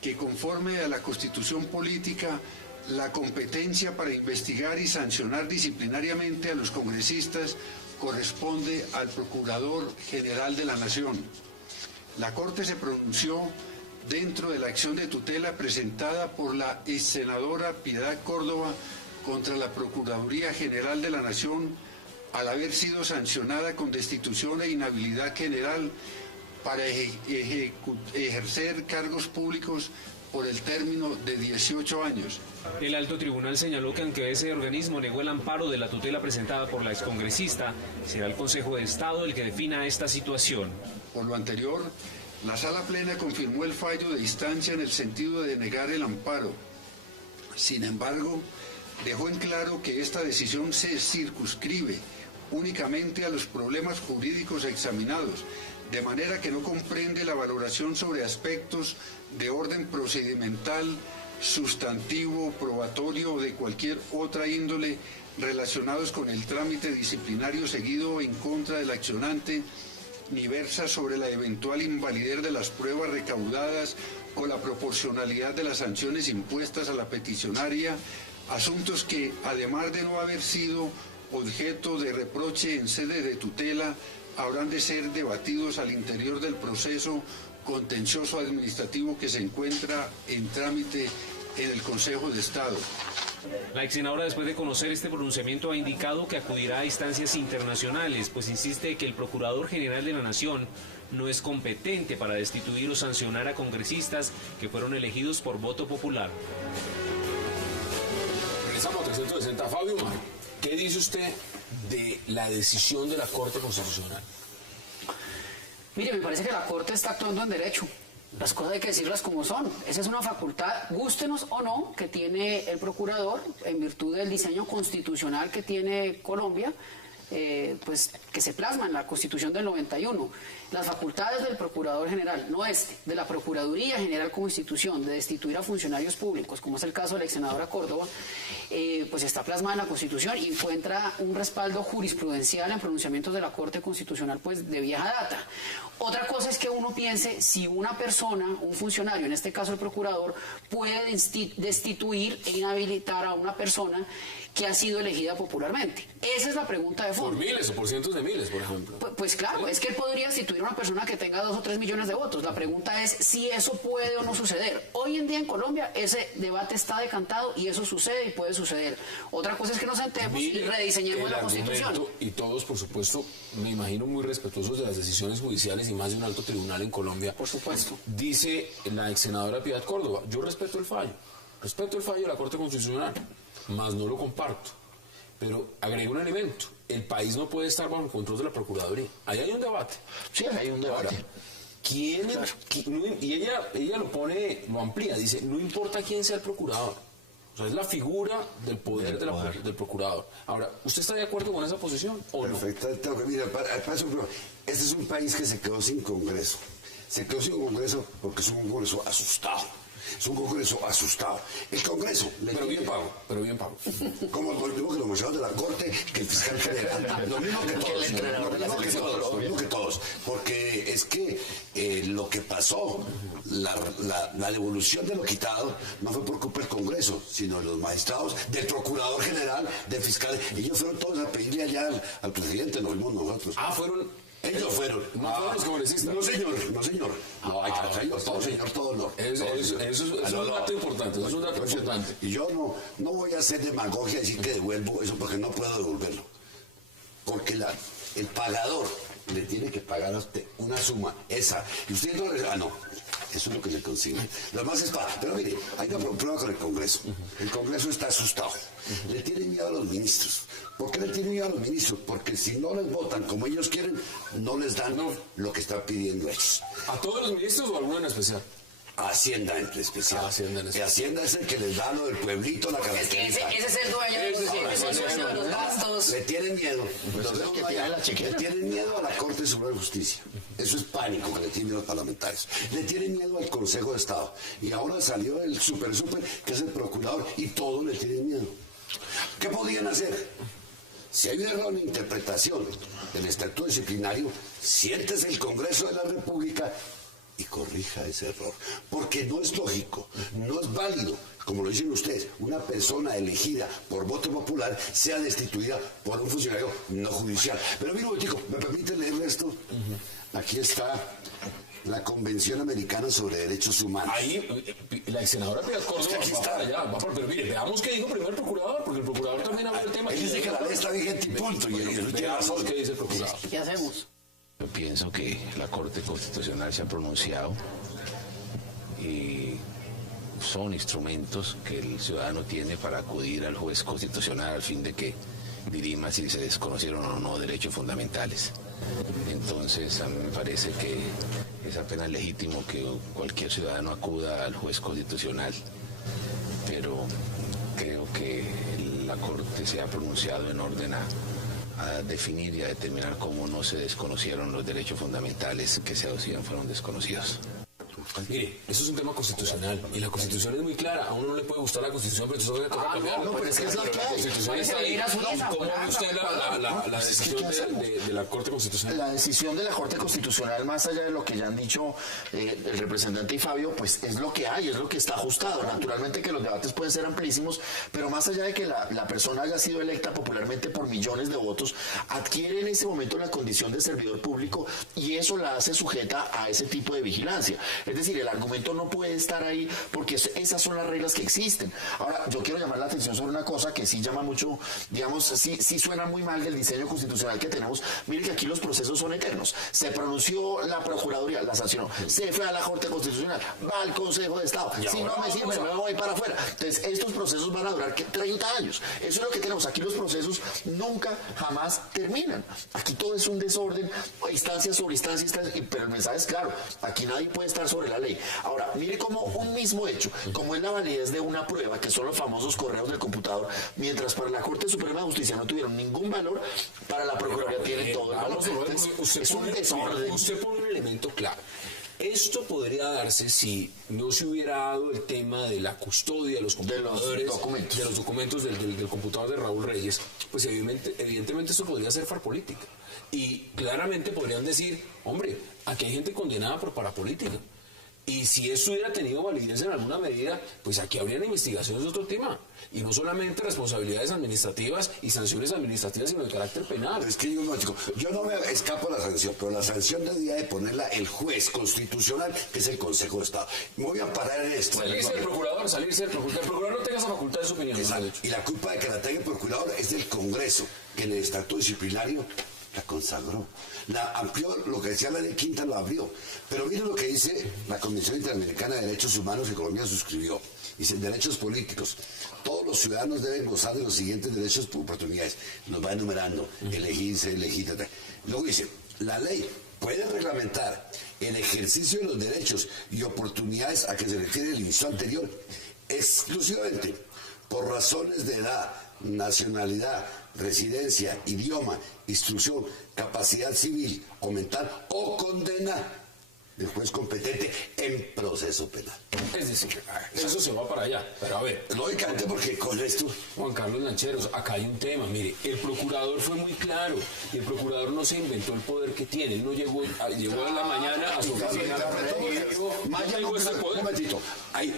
que conforme a la Constitución Política, la competencia para investigar y sancionar disciplinariamente a los congresistas corresponde al Procurador General de la Nación. La Corte se pronunció dentro de la acción de tutela presentada por la ex senadora Piedad Córdoba contra la Procuraduría General de la Nación al haber sido sancionada con destitución e inhabilidad general para ejercer cargos públicos por el término de 18 años. El alto tribunal señaló que aunque ese organismo negó el amparo de la tutela presentada por la excongresista, será el Consejo de Estado el que defina esta situación. Por lo anterior, la Sala Plena confirmó el fallo de instancia en el sentido de negar el amparo. Sin embargo, dejó en claro que esta decisión se circunscribe únicamente a los problemas jurídicos examinados, de manera que no comprende la valoración sobre aspectos de orden procedimental, sustantivo, probatorio o de cualquier otra índole relacionados con el trámite disciplinario seguido en contra del accionante, ni versa sobre la eventual invalidez de las pruebas recaudadas o la proporcionalidad de las sanciones impuestas a la peticionaria, asuntos que, además de no haber sido objeto de reproche en sede de tutela, habrán de ser debatidos al interior del proceso contencioso administrativo que se encuentra en trámite en el Consejo de Estado. La ex senadora, después de conocer este pronunciamiento, ha indicado que acudirá a instancias internacionales, pues insiste que el Procurador General de la Nación no es competente para destituir o sancionar a congresistas que fueron elegidos por voto popular. Regresamos a 360. Fabio Mar, ¿qué dice usted de la decisión de la Corte Constitucional? Mire, me parece que la Corte está actuando en derecho. Las cosas hay que decirlas como son. Esa es una facultad, gústenos o no, que tiene el procurador en virtud del diseño constitucional que tiene Colombia, pues que se plasma en la Constitución del 91. Las facultades del Procurador General, no de la Procuraduría General como institución, de destituir a funcionarios públicos, como es el caso de la ex senadora Córdoba, pues está plasmada en la Constitución y encuentra un respaldo jurisprudencial en pronunciamientos de la Corte Constitucional, pues de vieja data. Otra cosa es que uno piense si una persona, un funcionario, en este caso el procurador, puede destituir e inhabilitar a una persona que ha sido elegida popularmente. Esa es la pregunta de fondo. Por miles o por cientos de miles, por ejemplo. Pues claro, ¿sí? Es que él podría destituir a una persona que tenga 2 o 3 millones de votos. La pregunta es si eso puede o no suceder. Hoy en día en Colombia ese debate está decantado y eso sucede y puede suceder. Otra cosa es que nos sentemos y rediseñemos la Constitución. Y todos, por supuesto, me imagino muy respetuosos de las decisiones judiciales y más de un alto tribunal en Colombia. Por supuesto. Dice la ex senadora Piedad Córdoba, yo respeto el fallo de la Corte Constitucional, más no lo comparto. Pero agrego un elemento, el país no puede estar bajo el control de la Procuraduría. Ahí hay un debate. Sí, hay un debate. Ahora, y ella lo amplía, dice, no importa quién sea el procurador. O sea, es la figura del poder, del procurador. Ahora, ¿usted está de acuerdo con esa posición o Perfecto. Mira, este es un país que se quedó sin Congreso. Se quedó sin Congreso porque es un Congreso asustado. Es un Congreso asustado. El Congreso... Pero bien pago. Como lo mismo que los magistrados de la Corte, que el fiscal general. Lo mismo que todos. Lo mismo que todos. Porque es que lo que pasó, la devolución de lo quitado, no fue por culpa del Congreso, sino de los magistrados, del Procurador General, del fiscal. Ellos fueron todos a pedirle allá al presidente, nos fuimos nosotros. Ellos fueron. ¿No fueron los congresistas? No, señor. No, hay todos no. Eso es un dato importante. Y yo no voy a hacer demagogia y decir que devuelvo eso porque no puedo devolverlo. Porque el pagador le tiene que pagar a usted una suma, esa. Y usted no le... no. Eso es lo que se consigue. Lo más es para... Pero mire, hay una prueba con el Congreso. El Congreso está asustado. Le tienen miedo a los ministros. ¿Por qué le tienen miedo a los ministros? Porque si no les votan como ellos quieren, no les dan lo que están pidiendo ellos. ¿A todos los ministros o a alguno en especial? Hacienda en especial. Hacienda es el que les da lo del pueblito, la característica. Ese es el dueño de los gastos. Le tienen miedo. Le tienen miedo a la Corte Suprema de Justicia. Eso es pánico que le tienen los parlamentarios. Le tienen miedo al Consejo de Estado. Y ahora salió el super, que es el procurador, y todos le tienen miedo. ¿Qué podían hacer? Si hay un error en interpretación del estatuto disciplinario, siéntese el Congreso de la República y corrija ese error. Porque no es lógico, no es válido, como lo dicen ustedes, una persona elegida por voto popular sea destituida por un funcionario no judicial. Pero mira un momentico, ¿me permite leer esto? Aquí está la Convención Americana sobre Derechos Humanos. Ahí, la senadora Piedad Córdoba aquí está. pero mire, veamos qué dijo primero el procurador, porque el procurador también habló del tema. Él dice que la ley está vigente y punto. Veamos qué dice el procurador. ¿Qué hacemos? Yo pienso que la Corte Constitucional se ha pronunciado y son instrumentos que el ciudadano tiene para acudir al juez constitucional al fin de que dirima si se desconocieron o no derechos fundamentales. Entonces, a mí me parece que es apenas legítimo que cualquier ciudadano acuda al juez constitucional, pero creo que la Corte se ha pronunciado en orden a definir y a determinar cómo no se desconocieron los derechos fundamentales que se aducían fueron desconocidos. Mire, eso es un tema constitucional y la Constitución es muy clara. A uno no le puede gustar la Constitución, pero entonces toca cambiarla. No, pero es que es la que hay. La Constitución está ahí. ¿Cómo ve usted la decisión de la Corte Constitucional? La decisión de la Corte Constitucional, más allá de lo que ya han dicho el representante y Fabio, pues es lo que hay, es lo que está ajustado. Naturalmente que los debates pueden ser amplísimos, pero más allá de que la persona haya sido electa popularmente por millones de votos, adquiere en ese momento la condición de servidor público y eso la hace sujeta a ese tipo de vigilancia. Es decir, el argumento no puede estar ahí porque esas son las reglas que existen. Ahora, yo quiero llamar la atención sobre una cosa que sí llama mucho, digamos, sí suena muy mal del diseño constitucional que tenemos. Mire que aquí los procesos son eternos. Se pronunció la Procuraduría, la sancionó. Se fue a la Corte Constitucional, va al Consejo de Estado. Si no me sirve, me voy para afuera. Entonces, estos procesos van a durar 30 años. Eso es lo que tenemos. Aquí los procesos nunca, jamás terminan. Aquí todo es un desorden, instancia sobre instancia, pero el mensaje es claro. Aquí nadie puede estar sobre la ley. Ahora, mire como un mismo hecho, como es la validez de una prueba, que son los famosos correos del computador, mientras para la Corte Suprema de Justicia no tuvieron ningún valor, para la Procuraduría tiene todo el valor. Es un desorden. Usted pone un elemento claro. Esto podría darse si no se hubiera dado el tema de la custodia de los computadores, de los documentos del computador de Raúl Reyes. Pues evidentemente eso podría ser farpolítica. Y claramente podrían decir, hombre, aquí hay gente condenada por parapolítica. Y si eso hubiera tenido validez en alguna medida, pues aquí habrían investigaciones de otro tema. Y no solamente responsabilidades administrativas y sanciones administrativas, sino de carácter penal. Es que yo no me escapo de la sanción, pero la sanción debería de ponerla el juez constitucional, que es el Consejo de Estado. Me voy a parar en esto. Salirse del procurador. El procurador no tenga esa facultad de su opinión. Exacto. Y la culpa de que la tenga el procurador es del Congreso, que en el estatuto disciplinario la consagró. La amplió, lo que decía la ley quinta lo abrió. Pero miren lo que dice la Convención Interamericana de Derechos Humanos que Colombia suscribió. Dice, derechos políticos. Todos los ciudadanos deben gozar de los siguientes derechos y oportunidades. Nos va enumerando, elegirse, elegir. Luego dice, la ley puede reglamentar el ejercicio de los derechos y oportunidades a que se refiere el inciso anterior, exclusivamente por razones de edad, nacionalidad, residencia, idioma, instrucción, capacidad civil o mental o condena del juez competente en proceso penal. Es decir, eso se va para allá. Pero a ver, lógicamente, porque con esto... Juan Carlos Lancheros, acá hay un tema. Mire, el procurador fue muy claro. Y el procurador no se inventó el poder que tiene. Él no llegó en la mañana a su oficina. Maya no quiso, un momentito.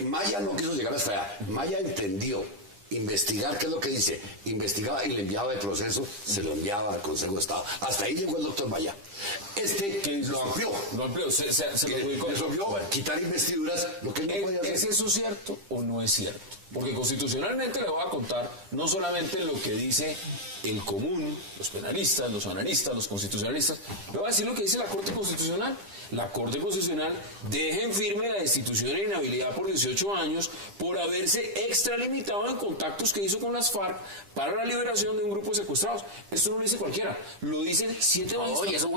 Maya no quiso llegar hasta allá. Maya entendió investigar, ¿qué es lo que dice? Investigaba y le enviaba el proceso, se lo enviaba al Consejo de Estado. Hasta ahí llegó el doctor Maya. Que lo amplió. Lo amplió, se lo resolvió, quitar investiduras, lo que él no podía hacer. ¿Es eso cierto o no es cierto? Porque constitucionalmente le voy a contar no solamente lo que dice el común, los penalistas, los analistas, los constitucionalistas, le voy a decir lo que dice la Corte Constitucional. La Corte Constitucional deja en firme la destitución e inhabilidad por 18 años por haberse extralimitado en contactos que hizo con las FARC para la liberación de un grupo de secuestrados. Esto no lo dice cualquiera, lo dicen 7 años. Y es un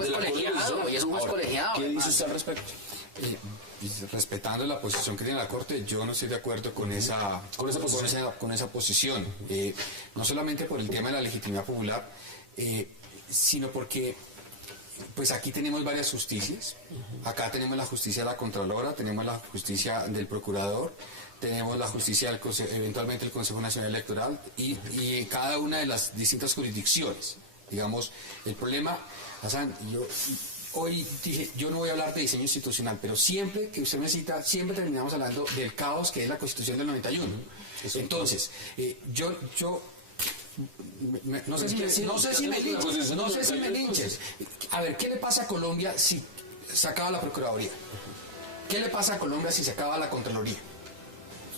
juez colegiado. ¿Qué dice usted al respecto? Respetando la posición que tiene la Corte, yo no estoy de acuerdo con esa posición. No solamente por el tema de la legitimidad popular, sino porque pues aquí tenemos varias justicias. Acá tenemos la justicia de la Contralora, tenemos la justicia del Procurador, tenemos la justicia eventualmente el Consejo Nacional Electoral y cada una de las distintas jurisdicciones. Digamos, el problema, Hassan, hoy dije, yo no voy a hablar de diseño institucional, pero siempre que usted me cita, siempre terminamos hablando del caos que es la Constitución del 91. Entonces, no sé si me linches. A ver, ¿qué le pasa a Colombia si se acaba la Procuraduría. ¿Qué le pasa a Colombia si se acaba la Contraloría?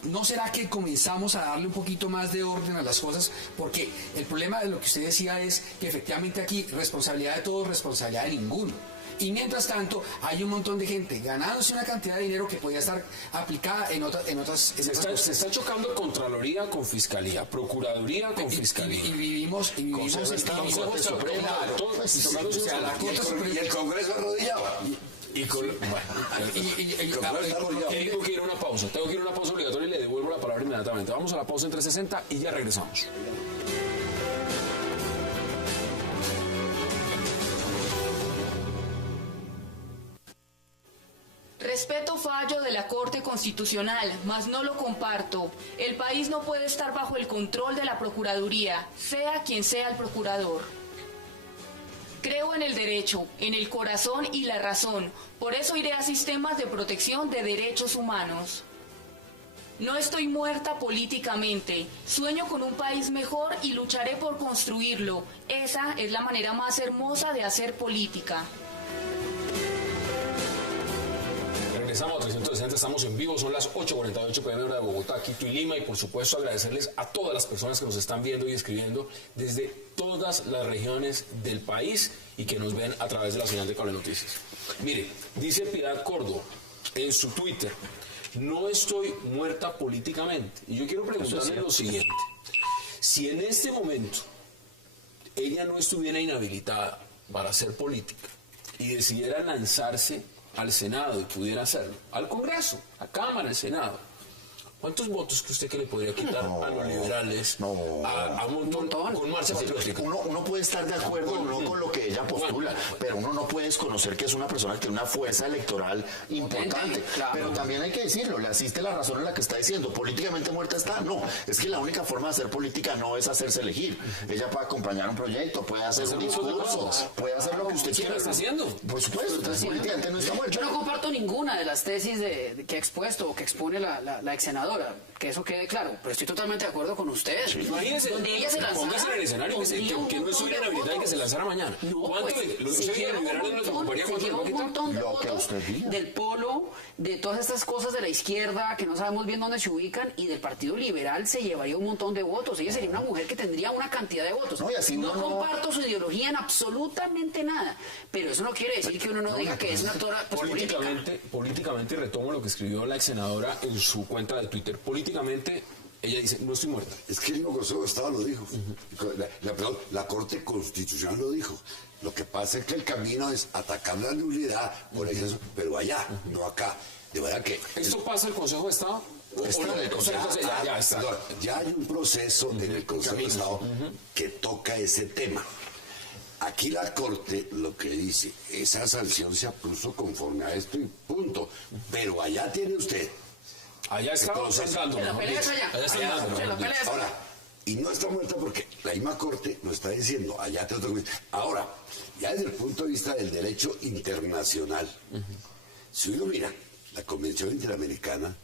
¿No será que comenzamos a darle un poquito más de orden a las cosas? Porque el problema de lo que usted decía es que efectivamente aquí responsabilidad de todos, responsabilidad de ninguno. Y mientras tanto hay un montón de gente ganándose una cantidad de dinero que podía estar aplicada en otras se está chocando Contraloría con Fiscalía, Procuraduría con Fiscalía. Y vivimos y el Congreso arrodillado. Tengo que ir a una pausa. Obligatoria y le devuelvo la palabra inmediatamente. Vamos a la pausa en 360 y ya regresamos. Respeto fallo de la Corte Constitucional, mas no lo comparto. El país no puede estar bajo el control de la Procuraduría, sea quien sea el procurador. Creo en el derecho, en el corazón y la razón. Por eso iré a sistemas de protección de derechos humanos. No estoy muerta políticamente. Sueño con un país mejor y lucharé por construirlo. Esa es la manera más hermosa de hacer política. Regresamos a 360, estamos en vivo, son las 8:48 p.m. hora de Bogotá, Quito y Lima, y por supuesto agradecerles a todas las personas que nos están viendo y escribiendo desde todas las regiones del país y que nos ven a través de la señal de Cable Noticias. Mire, dice Piedad Córdoba en su Twitter: no estoy muerta políticamente. Y yo quiero preguntarle lo siguiente: si en este momento ella no estuviera inhabilitada para hacer política y decidiera lanzarse al Senado y pudiera hacerlo, al Congreso, a Cámara, al Senado, ¿cuántos votos cree usted que le podría quitar a los liberales, a un montón con marcha patriótica? Uno puede estar de acuerdo o no con lo que ella postula, pero uno no puede desconocer que es una persona que tiene una fuerza electoral importante. Claro. Pero también hay que decirlo, le asiste la razón en la que está diciendo, políticamente muerta está. No, es que la única forma de hacer política no es hacerse elegir. Ella puede acompañar un proyecto, puede hacer un discurso, puede hacer lo que usted quiera. ¿Qué está haciendo? Por supuesto, entonces políticamente no está muerta. Yo no comparto ninguna de las tesis que ha expuesto o que expone la ex senadora, que eso quede claro, pero estoy totalmente de acudo con usted. Sí. Imagínese, donde ella se lanzara, póngase en el escenario que no estuviera inhabilitada y que se lanzara mañana. No, ¿Cuánto un montón de votos del polo, de todas estas cosas de la izquierda que no sabemos bien dónde se ubican, y del Partido Liberal se llevaría un montón de votos. Ella sería una mujer que tendría una cantidad de votos. No comparto su ideología en absolutamente nada, pero eso no quiere decir que uno no diga que es una actora políticamente, retomo lo que escribió la ex senadora en su cuenta de Twitter. Políticamente, ella dice: no estoy muerta. Es que el mismo Consejo de Estado lo dijo. La Corte Constitucional lo dijo. Lo que pasa es que el camino es atacar la nulidad por eso, pero allá, no acá. De verdad que... ¿Esto pasa en el Consejo de Estado? Ya hay un proceso en el Consejo de Estado que toca ese tema. Aquí la Corte lo que dice, esa sanción se puso conforme a esto y punto. Pero allá tiene usted... Allá está andando. Ahora, y no está muerta porque la misma Corte nos está diciendo, allá te otro. Ahora, ya desde el punto de vista del derecho internacional, si uno mira la Convención Interamericana,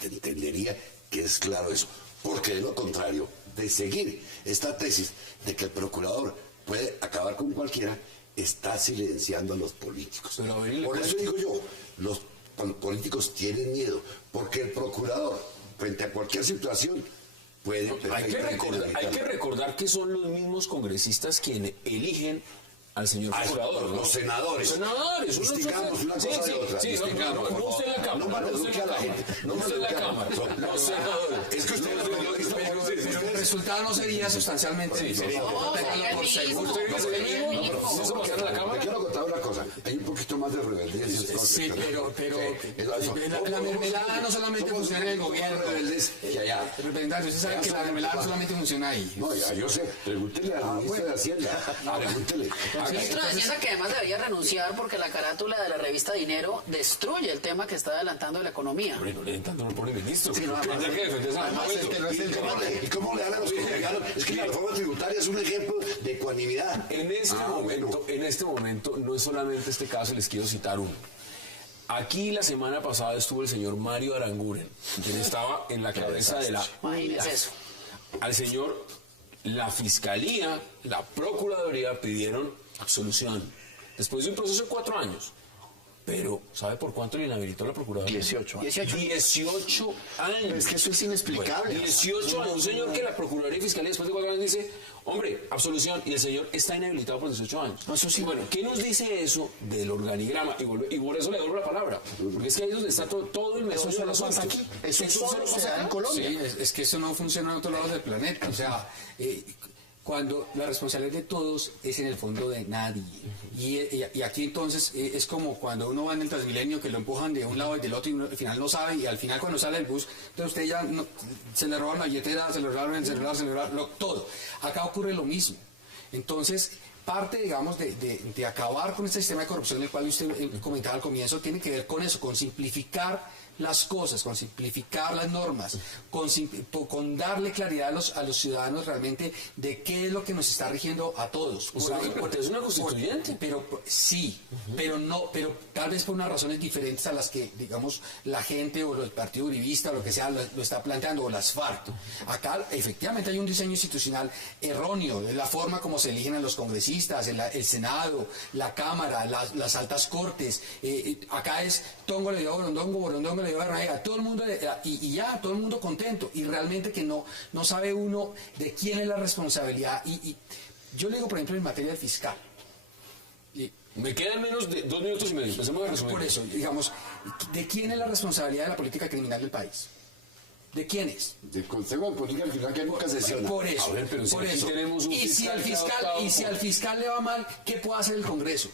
entendería que es claro eso. Porque de lo contrario, de seguir esta tesis de que el procurador puede acabar con cualquiera, está silenciando a los políticos. Por eso digo yo, los políticos tienen miedo, porque el procurador, frente a cualquier situación, puede... Hay que recordar que son los mismos congresistas quienes eligen al señor procurador, ¿no? Los senadores. Los senadores. Distingamos una cosa de otra. No usted en la Cámara. No usted en la Cámara. Los senadores. Es que usted el resultado no sería sustancialmente diferente. Le quiero contar una cosa. Hay un poquito más de rebeldía. Sí, pero la mermelada no solamente funciona en el gobierno. Representante, usted sabe que la mermelada no solamente funciona ahí. No, ya yo sé. Pregúntele al ministro de Hacienda. Pregúntele. El ministro de Hacienda, que además debería renunciar porque la carátula de la revista Dinero destruye el tema que está adelantando la economía. Hombre, no le den tanto por el ministro. ¿Y cómo le dan a los colombianos? Es que la reforma tributaria es un ejemplo de ecuanimidad. En este momento, no es solamente este caso, les quiero citar uno. Aquí la semana pasada estuvo el señor Mario Aranguren, quien estaba en la cabeza de la... Imagínese eso. Al señor, la Fiscalía, la Procuraduría pidieron absolución, después de un proceso de 4 años. Pero, ¿sabe por cuánto le inhabilitó la procuradora? 18 años. 18 años. Pero es que eso es inexplicable. Bueno, 18 años. Un señor que la Procuraduría y Fiscalía después de 4 años dice, hombre, absolución, y el señor está inhabilitado por 18 años. No, eso sí. Y bueno, ¿qué nos dice eso del organigrama? Y por eso le doy la palabra. Porque es que ahí es donde está todo el meollo del asunto. Aquí. Eso solo pasa en Colombia. Sí, es que eso no funciona en otros lados del planeta. O sea, cuando la responsabilidad de todos es en el fondo de nadie. Y aquí entonces es como cuando uno va en el Transmilenio que lo empujan de un lado y del otro y uno al final no sabe, y al final cuando sale del bus, entonces usted ya se le roban la billetera, se le roban el celular, todo. Acá ocurre lo mismo. Entonces, parte, digamos, de acabar con este sistema de corrupción del cual usted comentaba al comienzo, tiene que ver con eso, con simplificar las cosas, con simplificar las normas, con darle claridad a los ciudadanos realmente de qué es lo que nos está rigiendo a todos. Porque es una constituyente. Pero sí, pero tal vez por unas razones diferentes a las que, digamos, la gente o el partido uribista o lo que sea lo está planteando, o las FARC. Acá efectivamente hay un diseño institucional erróneo, de la forma como se eligen a los congresistas, el Senado, la Cámara, las altas cortes. Acá es Tongo le dio Borondongo le dio Barragea, todo el mundo y ya, todo el mundo contento, y realmente que no sabe uno de quién es la responsabilidad. Y yo le digo, por ejemplo, en materia fiscal. Me quedan menos de 2 minutos y medio. Empecemos a resumir. Por eso, digamos, ¿de quién es la responsabilidad de la política criminal del país? ¿De quién es? Del Consejo de Política Criminal que nunca sesiona. Por eso, A ver, pero por si eso. tenemos un Y si al fiscal le va mal, ¿qué puede hacer el Congreso?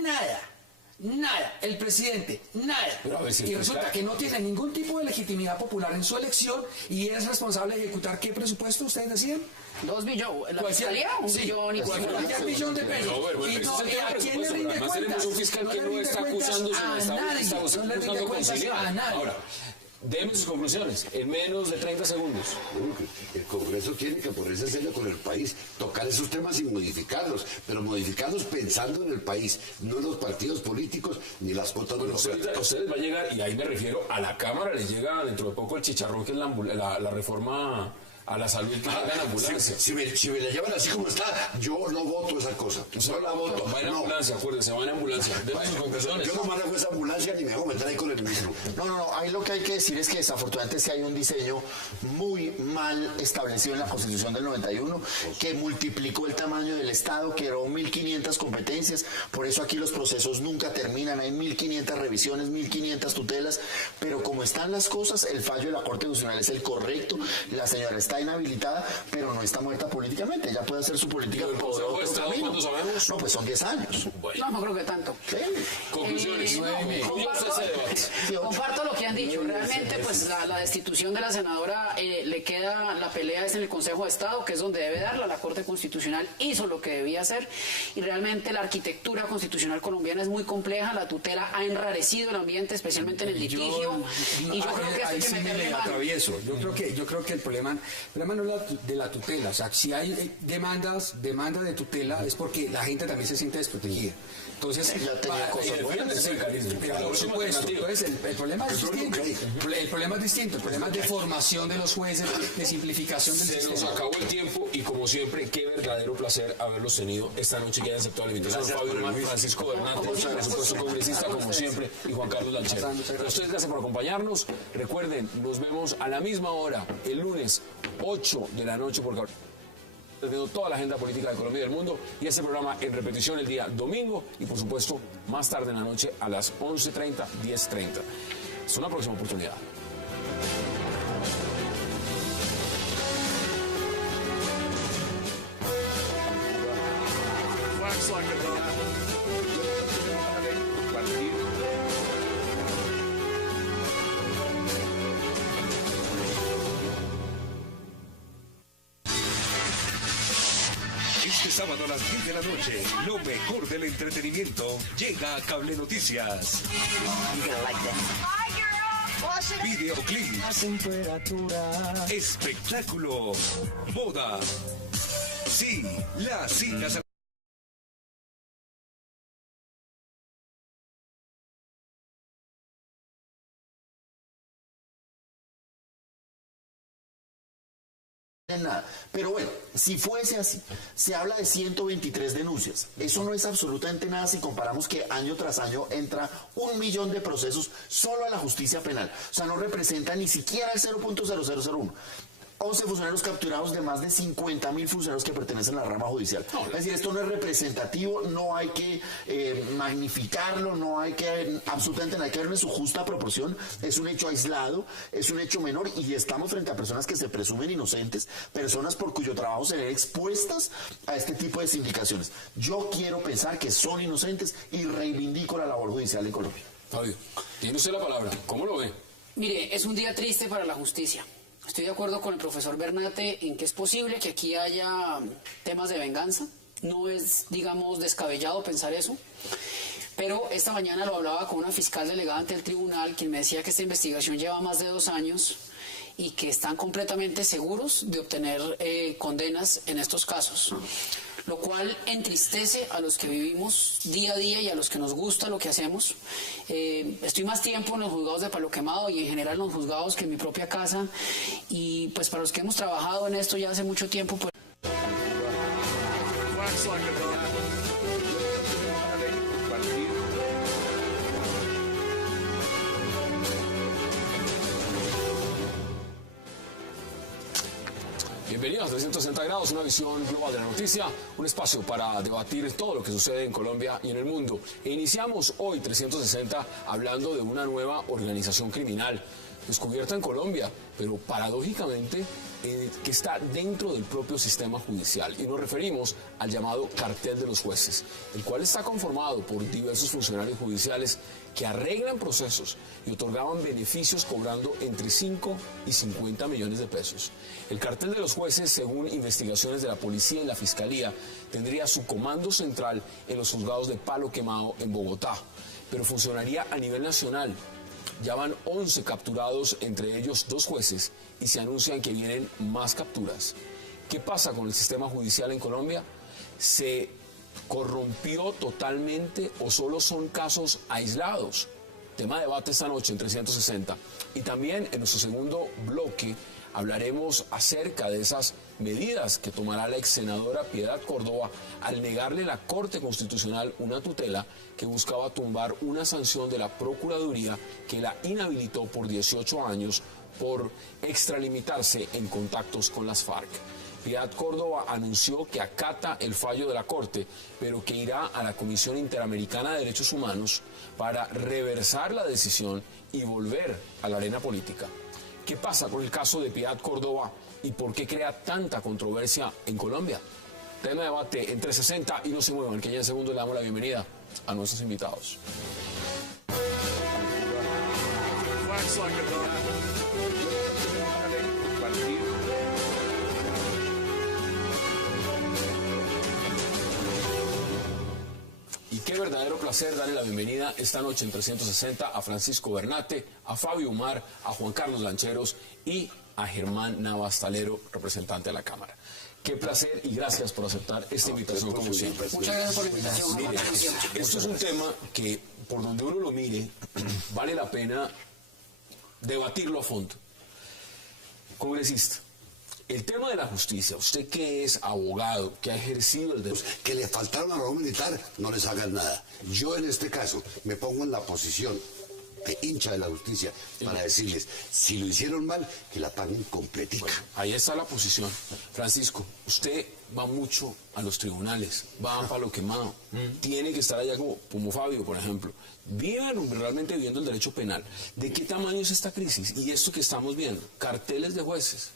Nada, el presidente, nada. Pero a ver, si y resulta que no tiene ningún tipo de legitimidad popular en su elección y es responsable de ejecutar ¿qué presupuesto ustedes decían? 2 billones, la fiscalía, 1 billón y cualquier billón de pesos. ¿A quién le rinde Además cuentas? tenemos un fiscal que no está acusando, a nadie, no le rinde cuentas a nadie. Ahora, deme sus conclusiones en menos de 30 segundos. Bueno, que el Congreso tiene que ponerse serio con el país, tocar esos temas y modificarlos, pero modificarlos pensando en el país, no en los partidos políticos ni las cuotas Bueno, a ustedes va a llegar, y ahí me refiero a la Cámara, les llega dentro de poco el chicharrón, que es la reforma a la salud que llega en ambulancia. Si me la llevan así como está, yo no voto esa cosa. No la voto. Va en ambulancia, acuérdense, va en ambulancia. Yo no manejo esa ambulancia ni me hago meter ahí con el mismo. No, ahí lo que hay que decir es que desafortunadamente es que hay un diseño muy mal establecido en la Constitución del 91 que multiplicó el tamaño del Estado, que eran 1.500 competencias, por eso aquí los procesos nunca terminan, hay 1.500 revisiones, 1.500 tutelas, pero como están las cosas, el fallo de la Corte Constitucional es el correcto, la señora está inhabilitada, pero no está muerta políticamente, ella puede hacer su política por otro camino. ¿Cuándo sabemos? No, pues son 10 años. Bueno. No creo que tanto. Sí. Conclusiones. Comparto lo que han dicho. Realmente, pues la destitución de la senadora le queda, la pelea es en el Consejo de Estado, que es donde debe darla. La Corte Constitucional hizo lo que debía hacer y realmente la arquitectura constitucional colombiana es muy compleja. La tutela ha enrarecido el ambiente, especialmente en el litigio. Y yo creo que ahí hay que sí meterle me mano. atravieso. Yo creo que el problema no es de la tutela. O sea, si hay demanda de tutela es porque la gente también se siente desprotegida. Entonces, ya tenía cosas buenas. Por supuesto. Entonces, el problema es distinto. El problema es distinto. El problema es de formación de los jueces, de simplificación del sistema. Se nos acabó el tiempo y como siempre, qué verdadero placer haberlos tenido esta noche que hayan aceptado la invitación. Fabio Hermán, Francisco Bernate, por supuesto congresista como siempre, y Juan Carlos Lanchero. A ustedes gracias por acompañarnos. Recuerden, nos vemos a la misma hora, el lunes, 8 de la noche, por teniendo toda la agenda política de Colombia y del mundo, y este programa en repetición el día domingo y por supuesto más tarde en la noche a las 11:30, 10:30. Es una próxima oportunidad. Este sábado a las 10 de la noche, lo mejor del entretenimiento llega a Cable Noticias. Videoclip, espectáculo, moda. Sí, las citas nada. Pero bueno, si fuese así, se habla de 123 denuncias. Eso no es absolutamente nada si comparamos que año tras año entra 1 millón de procesos solo a la justicia penal. O sea, no representa ni siquiera el 0.0001. 11 funcionarios capturados de más de 50.000 funcionarios que pertenecen a la rama judicial. Es decir, esto no es representativo, no hay que magnificarlo, no hay que, absolutamente no hay que verlo en su justa proporción. Es un hecho aislado, es un hecho menor y estamos frente a personas que se presumen inocentes, personas por cuyo trabajo se ven expuestas a este tipo de sindicaciones. Yo quiero pensar que son inocentes y reivindico la labor judicial en Colombia. Fabio, tiene usted la palabra. ¿Cómo lo ve? Mire, es un día triste para la justicia. Estoy de acuerdo con el profesor Bernate en que es posible que aquí haya temas de venganza. No es, digamos, descabellado pensar eso. Pero esta mañana lo hablaba con una fiscal delegada ante el tribunal, quien me decía que esta investigación lleva más de 2 años y que están completamente seguros de obtener condenas en estos casos. Lo cual entristece a los que vivimos día a día y a los que nos gusta lo que hacemos. Estoy más tiempo en los juzgados de Palo Quemado y en general en los juzgados que en mi propia casa, y pues para los que hemos trabajado en esto ya hace mucho tiempo, pues... Bienvenidos a 360 grados, una visión global de la noticia, un espacio para debatir todo lo que sucede en Colombia y en el mundo. E iniciamos hoy 360 hablando de una nueva organización criminal descubierta en Colombia, pero paradójicamente que está dentro del propio sistema judicial. Y nos referimos al llamado cartel de los jueces, el cual está conformado por diversos funcionarios judiciales que arreglan procesos y otorgaban beneficios cobrando entre 5 y 50 millones de pesos. El cartel de los jueces, según investigaciones de la policía y la fiscalía, tendría su comando central en los juzgados de Palo Quemado en Bogotá, pero funcionaría a nivel nacional. Ya van 11 capturados, entre ellos 2 jueces, y se anuncian que vienen más capturas. ¿Qué pasa con el sistema judicial en Colombia? ¿Se corrompió totalmente o solo son casos aislados? Tema de debate esta noche en 360. Y también en nuestro segundo bloque hablaremos acerca de esas medidas que tomará la ex senadora Piedad Córdoba al negarle a la Corte Constitucional una tutela que buscaba tumbar una sanción de la Procuraduría que la inhabilitó por 18 años por extralimitarse en contactos con las FARC. Piedad Córdoba anunció que acata el fallo de la Corte, pero que irá a la Comisión Interamericana de Derechos Humanos para reversar la decisión y volver a la arena política. ¿Qué pasa con el caso de Piedad Córdoba y por qué crea tanta controversia en Colombia? Tema de debate en 360 y no se muevan, que ya en segundo le damos la bienvenida a nuestros invitados. Y qué verdadero placer darle la bienvenida esta noche en 360 a Francisco Bernate, a Fabio Umar, a Juan Carlos Lancheros y a Germán Navas Talero, representante de la Cámara. Qué placer y gracias por aceptar esta invitación como siempre. Muchas gracias por la invitación. Mire, esto es un tema que por donde uno lo mire vale la pena debatirlo a fondo. Congresista, el tema de la justicia, usted que es abogado, que ha ejercido el derecho... Que le faltaron a la militar, no les hagan nada. Yo en este caso me pongo en la posición de hincha de la justicia para decirles, si lo hicieron mal, que la paguen completica. Bueno, ahí está la posición. Francisco, usted va mucho a los tribunales, va a Palo Quemado, tiene que estar allá como Fabio, por ejemplo. Viven realmente viviendo el derecho penal. ¿De qué tamaño es esta crisis? Y esto que estamos viendo, carteles de jueces.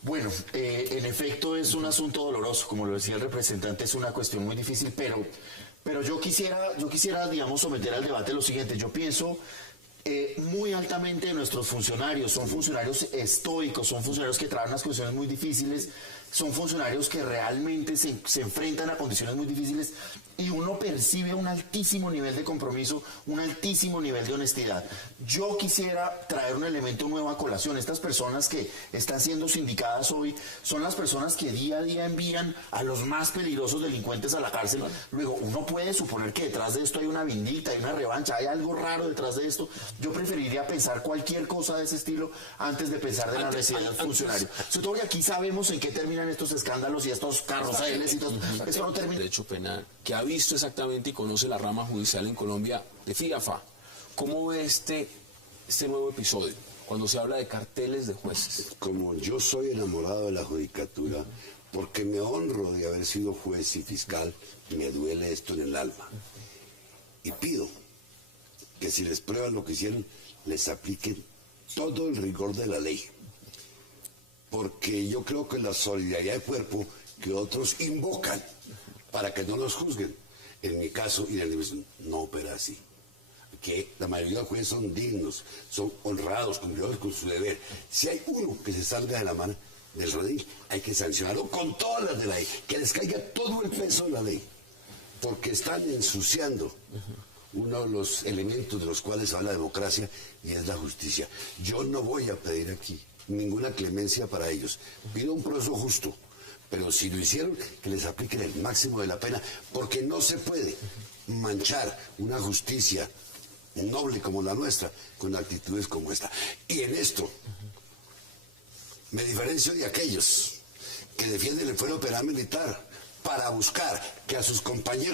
Bueno, en efecto es un asunto doloroso, como lo decía el representante, es una cuestión muy difícil, pero yo quisiera, digamos, someter al debate lo siguiente. Yo pienso muy altamente en nuestros funcionarios, son funcionarios estoicos, son funcionarios que trabajan unas condiciones muy difíciles, son funcionarios que realmente se enfrentan a condiciones muy difíciles y uno percibe un altísimo nivel de compromiso, un altísimo nivel de honestidad. Yo quisiera traer un elemento nuevo a colación. Estas personas que están siendo sindicadas hoy son las personas que día a día envían a los más peligrosos delincuentes a la cárcel. Luego, uno puede suponer que detrás de esto hay una vindicta, hay una revancha, hay algo raro detrás de esto. Yo preferiría pensar cualquier cosa de ese estilo antes de pensar de la residencia del funcionario. Sobre todo que aquí sabemos en qué terminan estos escándalos y estos carruseles y todo. Eso no termina. Derecho penal, que ha visto exactamente y conoce la rama judicial en Colombia de FIAFA. ¿Cómo ve este nuevo episodio cuando se habla de carteles de jueces? Como yo soy enamorado de la judicatura, porque me honro de haber sido juez y fiscal, me duele esto en el alma. Y pido que si les prueban lo que hicieron, les apliquen todo el rigor de la ley. Porque yo creo que la solidaridad de cuerpo que otros invocan para que no los juzguen, en mi caso y en el de no opera así. Que la mayoría de los jueces son dignos, son honrados, cumplidores con su deber. Si hay uno que se salga de la mano del redil, hay que sancionarlo con todas las de la ley, que les caiga todo el peso de la ley, porque están ensuciando uno de los elementos de los cuales habla la democracia, y es la justicia. Yo no voy a pedir aquí ninguna clemencia para ellos. Pido un proceso justo, pero si lo hicieron, que les apliquen el máximo de la pena, porque no se puede manchar una justicia noble como la nuestra con actitudes como esta. Y en esto me diferencio de aquellos que defienden el fuero penal militar para buscar que a sus compañeros